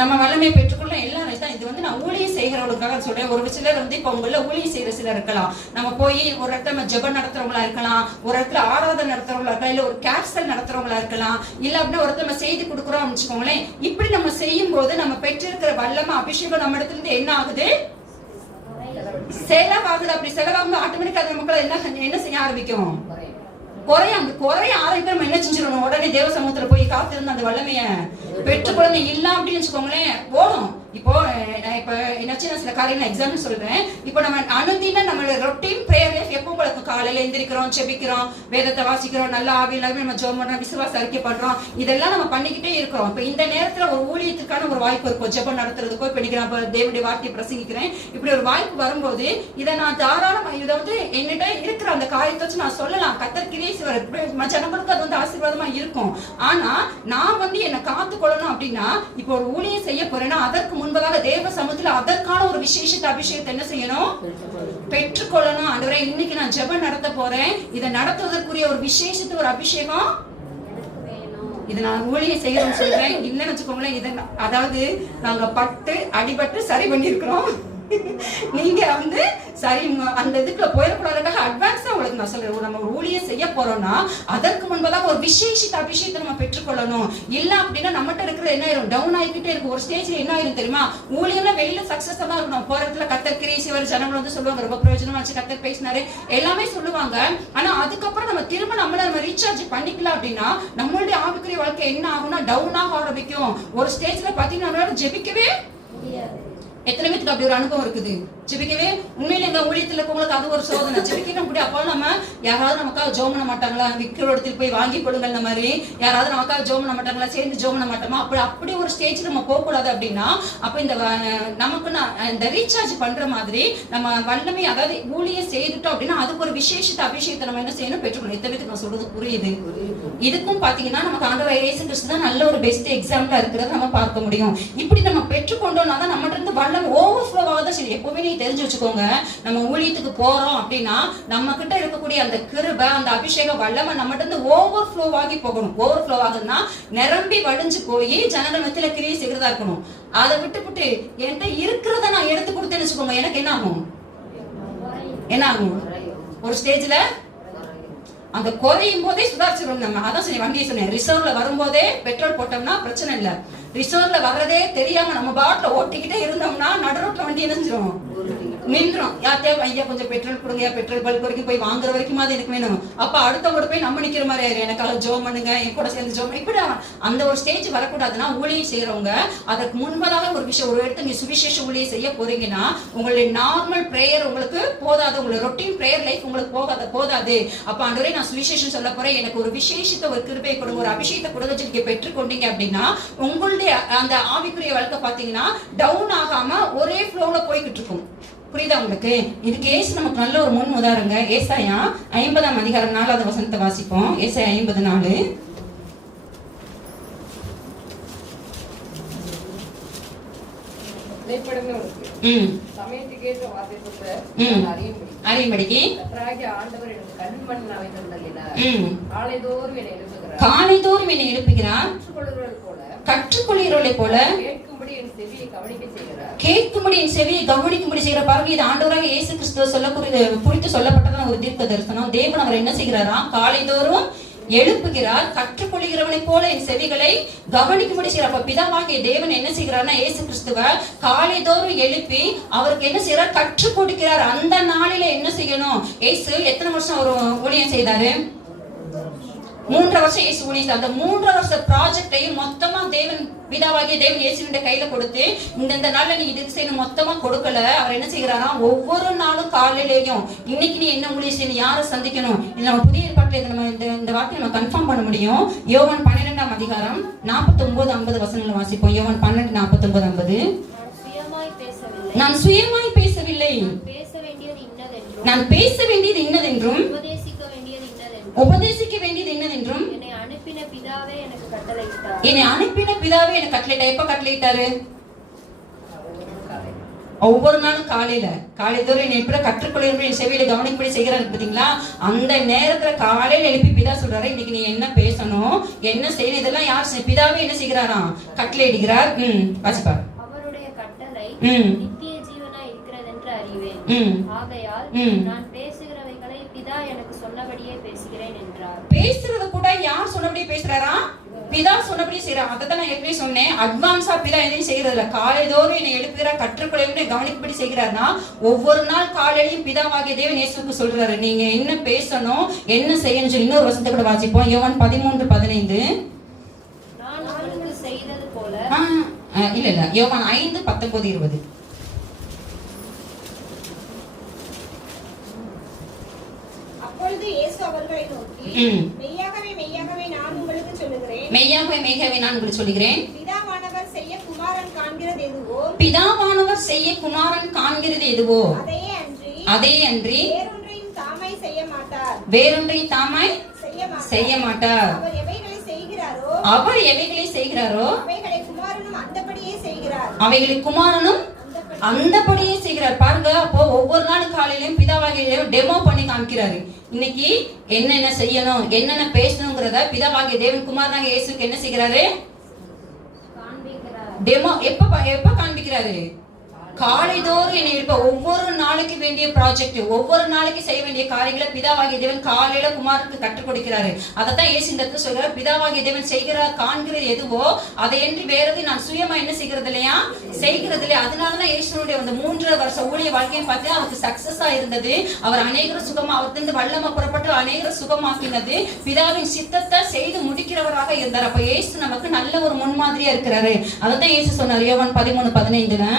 நம்ம வல்லமையை பெற்றுக்கொள்ள எல்லாரும் இது வந்து நான் ஊழியம் செய்கிறவங்களுக்காக சொல்றேன். ஒரு சிலர் வந்து இப்ப உங்கள ஊழியம் செய்யற சிலர் இருக்கலாம். நம்ம போய் ஒரு இடத்துல நம்ம ஜெபம் நடத்துறவங்களா இருக்கலாம், ஒரு இடத்துல ஆராதனை நடத்துறவங்களா இருக்கலாம், இல்ல ஒரு கேப்சல் நடத்துறவங்களா இருக்கலாம், இல்ல அப்படின்னா ஒரு இடத்துல நம்ம செய்தி கொடுக்குறோம் வச்சுக்கோங்களேன். இப்படி நம்ம செய்யும் போது நம்ம பெற்றிருக்கிற வல்லமை அபிஷேகம் நம்ம இடத்துல இருந்து என்ன ஆகுது? செலவாகுது. அப்படி செலவாகும் ஆட்டோமேட்டிக்கா அது நமக்கு என்ன செய்ய ஆரம்பிக்கும்? குறைய ஆரம்பிக்க நம்ம என்ன செஞ்சிடணும்? உடனே தேவ சமூகத்துல போய் காத்திருந்து அந்த வல்லமைய பெற்றுக்கொள்ள இல்ல அப்படின்னு வச்சுக்கோங்களேன், ஓடும். இப்போ என்ன சில காரியங்கள் எக்ஸாம்பிள் சொல்றேன். இப்போ நம்ம அனுதின நம்மளோட ரொட்டீன் பிரேயர் லைஃப் எப்போ உங்களுக்கு காலையில எந்திரிக்கிறோம், செபிக்கிறோம், வேதத்தை வாசிக்கிறோம், நல்ல ஆவியில நம்ம ஜெபம் பண்றோம், விசுவாச அறிக்கை பண்றோம், இதெல்லாம் நம்ம பண்ணிக்கிட்டே இருக்கிறோம். இப்ப இந்த நேரத்துல ஒரு ஊழியத்துக்கான ஒரு வாய்ப்பு இருக்கும், ஜெபம் நடத்துறதுக்கோ. இப்ப இன்னைக்கு நான் தேவனுடைய வார்த்தையை பிரசங்கிக்கிறேன். இப்படி ஒரு வாய்ப்பு வரும்போது இதை நான் தாராளமா இதை வந்து என்னிட்ட இருக்கிற அந்த காரியத்தை வச்சு நான் சொல்லலாம். கர்த்தர் கிரியை செய்வார், ஜனங்களுக்கு அது வந்து ஆசீர்வாதமா இருக்கும். ஆனா நான் வந்து என்னை காத்து கொள்ளணும் அப்படின்னா, இப்போ ஒரு ஊழியம் செய்ய போறேன்னா அதற்கு முன்பதாக தேவ சமூகத்துல அதற்கான ஒரு விசேஷத்தை அபிஷேகத்தை என்ன செய்யணும்? பெற்றுக்கொள்ளணும். ஆண்டவரே, இன்னைக்கு நான் ஜெபம் நடத்த போறேன், இதை நடத்துவதற்குரிய ஒரு விசேஷத்தை, ஒரு அபிஷேகம் இதை நான் ஊழியம் செய்யறோம்னு சொல்றேன். இல்லைன்னு வச்சுக்கோங்களேன், இதை அதாவது நாங்க பட்டு அடிபட்டு சரி பண்ணிருக்கிறோம். நீங்க வந்து சரி அந்த இதுக்குள்ள போயிடக்கூடாதுக்காக அட்வான்ஸா உங்களுக்கு நான் சொல்றேன். நம்ம ஊழியம் செய்ய போறோம்னா அதற்கு முன்பதாக ஒரு விசேஷித்த அபிஷேகத்தை நம்ம பெற்றுக்கொள்ளணும். இல்ல அப்படின்னா நம்மகிட்ட இருக்கிற என்ன ஆயிரும்? டவுன் ஆகிக்கிட்டே இருக்கும். ஒரு ஸ்டேஜ்ல என்ன ஆயிரும் தெரியுமா? ஊழியம்னா வெளியில சக்சஸ் தான் இருக்கணும். போற இடத்துல கர்த்தர் கிரியை செய்வார், ஜனங்கள் வந்து சொல்லுவாங்க ரொம்ப பிரயோஜனமா வச்சு கர்த்தர் பேசினாரு, எல்லாமே சொல்லுவாங்க. ஆனா அதுக்கப்புறம் நம்ம திரும்ப நம்ம ரீசார்ஜ் பண்ணிக்கலாம் அப்படின்னா நம்மளுடைய ஆவிக்குரிய வாழ்க்கை என்ன ஆகும்னா டவுன் ஆக ஆரம்பிக்கும். ஒரு ஸ்டேஜ்ல பாத்தீங்கன்னா நம்மளால ஜெபிக்கவே எத்தனை பேருக்கு அப்படி ஒரு அனுபவம் இருக்குது? ஜெபிக்கவே உண்மையில எங்க ஊழியத்துல இருக்கவங்களுக்கு அது ஒரு சோதனை. ஜெபிக்கணும் அப்படி அப்போ நம்ம யாராவது நமக்காக ஜெபம் பண்ண மாட்டாங்களா? விக்கிற இடத்துல போய் வாங்கி கொடுங்க இந்த மாதிரி யாராவது நமக்காக ஜெபம் பண்ண மாட்டாங்களா? சேர்ந்து ஜெபம் பண்ண மாட்டோமா? அப்படி ஒரு ஸ்டேஜ் நம்ம போக கூடாது. அப்படின்னா அப்ப இந்த நமக்கு இந்த ரீசார்ஜ் பண்ற மாதிரி நம்ம வல்லமை, அதாவது ஊழியம் செய்துட்டோம் அப்படின்னா அதுக்கு ஒரு விசேஷத்தை அபிஷேகத்தை நம்ம என்ன செய்யணும்? பெற்றுக்கணும். எத்தனை பேருக்கு நான் சொல்றது புரியுது? இதுக்கும் பாத்தீங்கன்னா நமக்கு ஆண்டவர் இயேசு கிறிஸ்து தான் நல்ல ஒரு பெஸ்ட் எக்ஸாம்பிளா இருக்கிறத நம்ம பார்க்க முடியும். இப்படி நம்ம பெற்றுக்கொண்டோம்னா தான் நம்மகிட்ட இருந்து வல்லம் ஓவர்ஃப்ளோ ஆகுது. சரி, எப்பவுமே தெரிஞ்சு வச்சுக்கோங்க, நம்ம ஊழியத்துக்கு போறோம் அப்படின்னா நம்ம கிட்ட இருக்கக்கூடிய அந்த கிருபை, அந்த அபிஷேக வல்லமை நம்ம இருந்து ஓவர்ஃப்ளோ ஆகி போகணும். ஓவர்ஃப்ளோ ஆகுதுன்னா நிரம்பி வடிஞ்சு போய் ஜனங்கள் மத்தியில கிரியை செய்கிறதா இருக்கணும். அதை விட்டு என்கிட்ட இருக்கிறத நான் எடுத்து கொடுத்தேன்னு வச்சுக்கோங்க, எனக்கு என்ன ஆகும்? என்ன ஆகும்? ஒரு ஸ்டேஜ்ல அந்த குறையும் போதே சுதாரிச்சிடும். நம்ம அதான் சரி வண்டியை சொன்னேன், ரிசர்வ்ல வரும்போதே பெட்ரோல் போட்டோம்னா பிரச்சனை இல்ல. ரிசர்வ்ல வர்றதே தெரியாம நம்ம பாட்டில ஓட்டிக்கிட்டே இருந்தோம்னா நடுரோட்ல வண்டி என்ன செஞ்சிடும்? நின்றோம். யார்த்தையா ஐயா கொஞ்சம் பெட்ரோல் கொடுங்க, பெட்ரோல் பல்க் வரைக்கும் போய் வாங்குற வரைக்கும் அது எனக்கு வேணும். அப்ப அடுத்தவங்க போய் நம்ம நிக்கிற மாதிரி ஆயிரும். எனக்காக ஜோம் பண்ணுங்க, என் கூட சேர்ந்து ஜோம். இப்படி அந்த ஒரு ஸ்டேஜ் வரக்கூடாதுன்னா ஊழியம் செய்யறவங்க அதற்கு முன்பதாக ஒரு விஷயம், ஒரு இடத்துல நீ சுவிசேஷ ஊழியம் செய்ய போறீங்கன்னா உங்களுடைய நார்மல் பிரேயர் உங்களுக்கு போதாது, உங்களுடைய ரொட்டீன் பிரேயர் லைஃப் உங்களுக்கு போதாது. அப்ப ஆண்டவரே நான் சுவிசேஷம் சொல்ல போறேன், எனக்கு ஒரு விசேஷத்தை, ஒரு கிருபையை கொடுங்க, ஒரு அபிஷேகத்தை கொடுங்க நீங்க பெற்றுக்கொண்டீங்க அப்படின்னா உங்களுடைய அந்த ஆவிக்குரிய வாழ்க்கை பாத்தீங்கன்னா டவுன் ஆகாம ஒரே ஃப்ளோல போய்கிட்டு இருக்கும். புரியுதா உங்களுக்கு? இதுக்கு ஏசு நமக்கு நல்ல ஒரு முன் உதாரணங்க. ஏசாயா 50ஆம் அதிகாரம் 4வது வசனத்தை வாசிப்போம். ஏசாயா 50:4. அறியும்படிக்கு காலைதோறும் என்னை எழுப்புகிறார், கற்றுக்கொள்கிறவர்களை போல கேட்கும்படி என் செவியை கவனிக்கும்படி செய்கிற. பாருங்க, இது ஆண்டவராக இயேசு கிறிஸ்துவ குறித்து சொல்லப்பட்டதான ஒரு தீர்க்க தரிசனம். தேவன் அவர் என்ன செய்கிறாராம்? காலைதோறும் எழுப்புகிறார், கற்றுக்கொள்கிறவனை போல என் செவிகளை கவனிக்கும்படி செய்கிறார். அப்ப பிதாவாகிய தேவன் என்ன செய்கிறார்னா இயேசு கிறிஸ்துவ காலைதோறும் எழுப்பி அவருக்கு என்ன செய்யறார்? கற்றுக் கொடுக்கிறார். அந்த நாளில என்ன செய்யணும்? இயேசு எத்தனை வருஷம் ஒரு ஊழியம் செய்தாரு? 3 வருஷம் இயேசு ஊழியம். அந்த 3 வருஷ ப்ராஜெக்டையும் மொத்தமா தேவன், பிதாவாகிய தேவன் இயேசுவின் கையில கொடுத்து இந்த நாள்ல நீ இதுக்கு செய்யணும் மொத்தமா கொடுக்கல. அவர் என்ன செய்யறாரா? ஒவ்வொரு நாளும் காலையிலேயும் இன்னைக்கு நீ என்ன ஊழியம் செய்யணும், யாரை சந்திக்கணும், இது நம்ம புதிய ஏற்பாட்டுல நம்ம இந்த வார்த்தையை நம்ம கன்ஃபார்ம் பண்ண முடியும். யோவான் 12ஆம் அதிகாரம் 49-50 வசனங்களை வாசிப்போம். யோவான் 12:49-50. நான் சுயமாய் பேசவில்லை, நான் பேச வேண்டியது இன்னதென்றும் உபதேசிக்க வேண்டியது என்னதென்றும் என்னை அனுப்பின பிதாவே எனக்கு கட்டளையிட்டார். எப்ப கட்டளையிட்டாரு? ஒவ்வொரு நாளும் காலைதோறும் என்னை எப்படி கற்றுக்கொள்ள என் செவியில கவனிப்படி செய்கிறாரு பாத்தீங்களா? அந்த நேரத்துல காலையில எழுப்பி பிதா சொல்றாரு, இன்னைக்கு நீ என்ன பேசணும், என்ன செய்யணும், இதெல்லாம் யார்? பிதாவே என்ன செய்கிறாராம்? கட்டளையிடுகிறார். வாசிப்பா. அவருடைய கட்டளை நித்திய ஜீவனாய் இருக்கிறது என்று அறிவேன், ஆகையால் நான் பேசுகிறவைகளை பிதா எனக்கு சொன்னபடியே பேசுகிறேன் என்றார். பேசுறது கூட யார் சொன்னபடியே பேசுறாரா? பிதா சொன்னபடி செய்யறான். அதான் நான் ஏற்கனவே சொன்னேன், அட்வான்ஸா பிதா எதையும் செய்யறது இல்ல. காலைதோறும் என்னை எழுப்புகிறார், கற்றுக்கொள்ள கவனிப்படி செய்கிறார்னா ஒவ்வொரு நாள் காலையிலையும் பிதாவாகிய தேவன் இயேசுவுக்கு சொல்றாரு நீங்க என்ன பேசணும், என்ன செய்யணும் சொல்லி. இன்னொரு வசனத்தை கூட வாசிப்போம். யோவான் 13:15. நான் உங்களுக்கு செய்தது போல இல்ல யோவான் 5:19-20. அப்பொழுது இயேசு அவர்களை நோக்கி, மெய்யாகவே மெய்யாகவே நான் உங்களுக்கு சொல்லுகிறேன், பிதாவானவர் செய்ய குமாரன் காண்கிறது எதுவோ அதையே அன்றி வேறொன்றையும் தாமாய் செய்ய மாட்டார். அவர் எவைகளை செய்கிறாரோ அவைகளை குமாரனும் அந்தபடியே செய்கிறார். பாருங்க, அப்போ ஒவ்வொரு நாள் காலையிலும் பிதாவாகிய டெமோ பண்ணி காமிக்கிறாரு. இன்னைக்கு என்னென்ன செய்யணும், என்னென்ன பேசணுங்கிறத பிதாவாகிய தேவன் குமாரனாக இயேசுக்கு என்ன செய்கிறாரு? டெமோ. எப்ப காண்பிக்கிறாரு? காலைதோறும் என்னை எழுப்ப. ஒவ்வொரு நாளைக்கு வேண்டிய ப்ராஜெக்ட், ஒவ்வொரு நாளைக்கு செய்ய வேண்டிய காரியங்களை பிதாவாகிய தேவன் காலையில குமாரனுக்கு கற்றுக் கொடுக்கிறாரு. அதைத்தான் இயேசு இந்த இடத்துல சொல்றாரு, பிதாவாகிய தேவன் செய்கிறார் காண்கிறது எதுவோ அதை என்று வேறது நான் சுயமா என்ன செய்கிறது இல்லையா? செய்கிறது இல்லையா? அதனாலதான் இயேசுனுடைய அந்த 3 வருஷ ஊழிய வாழ்க்கைன்னு பார்த்தீங்கன்னா அவருக்கு சக்சஸா இருந்தது. அவர் அநேகர் சுகமா, அவருக்கு வல்லமை புறப்பட்டு அநேகர் சுகமாக்கினது. பிதாவின் சித்தத்தை செய்து முடிக்கிறவராக இருந்தார். அப்ப இயேசு நமக்கு நல்ல ஒரு முன்மாதிரியா இருக்கிறாரு. அதைத்தான் இயேசு சொன்னார் யோவான் 13:15.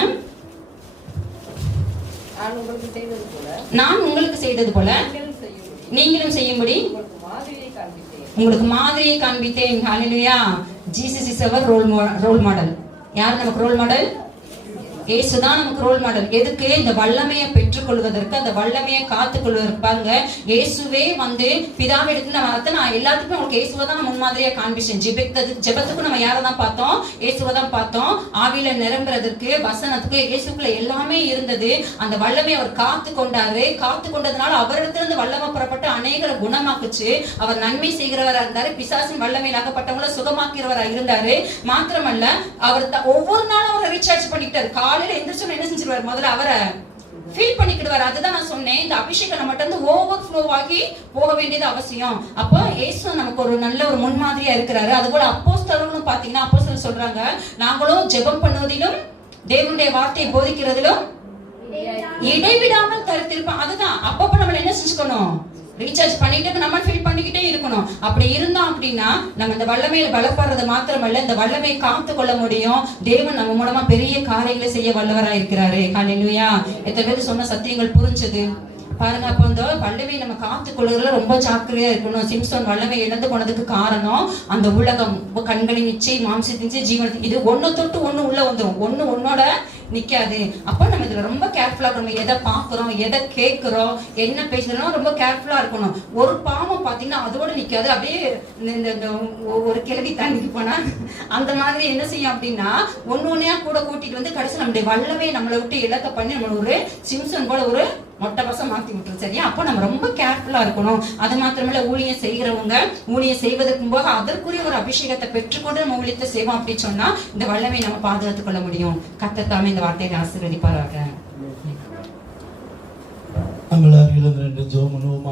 நான் உங்களுக்கு செய்தது போல நான் உங்களுக்கு செய்தது போல நீங்களும் செய்யும்படி உங்களுக்கு மாதிரியை காண்பித்தேன். Hallelujah. Jesus is our role model. யார் நமக்கு ரோல் மாடல்? இயேசுதான் நமக்கு ரோல் மாடல். எதுக்கு? இந்த வல்லமையை பெற்றுக்கொள்வதற்கு, அந்த வல்லமையை காத்துக்கொள்வதற்கு. பாருங்க, இயேசுவே வந்து பிதாவை எடுத்து நான் எல்லாத்துக்கும் உங்களுக்கு இயேசுவை தான் முன்மாதிரியா காண்பிச்சேன். ஜெபத்துக்கும் நம்ம யாரை தான் பார்த்தோம்? இயேசுவை தான் பார்த்தோம். ஆவியில நிரம்புறதுக்கு, வசனத்துக்கு, இயேசுக்குள்ள எல்லாமே இருந்தது. அந்த வல்லமையை அவர் காத்து கொண்டாரு. காத்து கொண்டதுனால அவரிடத்திலிருந்து வல்லமை புறப்பட்டு அநேகரை குணமாக்குச்சு. அவர் நன்மை செய்கிறவரா இருந்தாரு. பிசாசின் வல்லமையில் ஆகப்பட்டவங்களை சுகமாக்கிறவரா இருந்தாரு. மாத்திரமல்ல, அவர் ஒவ்வொரு நாளும் அவரை ரீசார்ஜ் பண்ணிக்கிட்டாரு. காலையில எந்திரிச்சோம் என்ன செஞ்சிருவார்? முதல்ல அவரை ஃபீல் பண்ணிக்கிடுவார். அதுதான் நான் சொன்னேன், இந்த அபிஷேகம் நம்ம வந்து ஓவர் ஃப்ளோ ஆகி போக வேண்டியது அவசியம். அப்போ இயேசு நமக்கு ஒரு நல்ல ஒரு முன்மாதிரியா இருக்கிறாரு. அதுபோல அப்போஸ்தலர்களும் பாத்தீங்கன்னா, அப்போஸ்தலர் சொல்றாங்க, நாங்களும் ஜெபம் பண்ணுவதிலும் தேவனுடைய வார்த்தையை போதிக்கிறதிலும் இடைவிடாமல் தரித்திருப்போம். அதுதான் அப்பப்ப நம்ம என்ன செஞ்சுக்கணும்? ரீசார்ஜ் பண்ணிட்டு நம்ம ஃபீல் பண்ணிக்கிட்டே இருக்கணும். அப்படி இருந்தோம் அப்படின்னா நம்ம இந்த வல்லமையில பலப்படுறது மாத்திரமல்ல, இந்த வல்லமையை காத்து கொள்ள முடியும். தேவன் நம்ம மூலமா பெரிய காரியங்களை செய்ய வல்லவரா இருக்கிறாரு. ஹalleluya. எத்தனை பேர் சொன்ன சத்தியங்கள் புரிஞ்சது பாருங்க. அப்ப இந்த வல்லமையை நம்ம காத்து கொள்ளுறதுல ரொம்ப ஜாக்கிரதையா இருக்கணும். சிம்சோன் வல்லமை இழந்து போனதுக்கு காரணம் அந்த உலகம், கண்களின் இச்சை, மாம்சத்தின் ஜீவன், இது ஒண்ணு தொட்டு ஒண்ணு உள்ள வந்துடும், ஒண்ணு ஒன்னோட நிக்காது. அப்ப நம்ம இதுல ரொம்ப கேர்ஃபுல்லா இருக்கணும். எதை பாக்குறோம், எதை கேட்கிறோம், என்ன பேசுறோம், ரொம்ப கேர்ஃபுல்லா இருக்கணும். ஒரு பாவம் பாத்தீங்கன்னா அதோட நிக்காது. அப்படியே இந்த ஒரு கிழவி தண்ணிக்கு போனா அந்த மாதிரி என்ன செய்யும் அப்படின்னா ஒன்னொன்னையா கூட கூட்டிட்டு வந்து கடைசி நம்முடைய வல்லமே நம்மளை விட்டு இலக்க பண்ணி நம்ம ஒரு சிம்சன் போல ஒரு மொட்டை பசம் மாத்தி விட்டுரும். சரியா? அப்ப நம்ம ரொம்ப கேர்ஃபுல்லா இருக்கணும். அது மாத்திரமல்ல, ஊழியம் செய்கிறவங்க ஊழியம் செய்வதற்கு போக அதற்குரிய ஒரு அபிஷேகத்தை பெற்றுக்கொண்டு நம்ம ஊழியத்தை செய்வோம் அப்படின்னு சொன்னா இந்த வல்லமை நம்ம பாதுகாத்துக் கொள்ள முடியும். கர்த்தர் இந்த வார்த்தையை ஆசீர்வதிப்பாராக. நம்மளால் 2 ஜெபம் பண்ணுவோமா?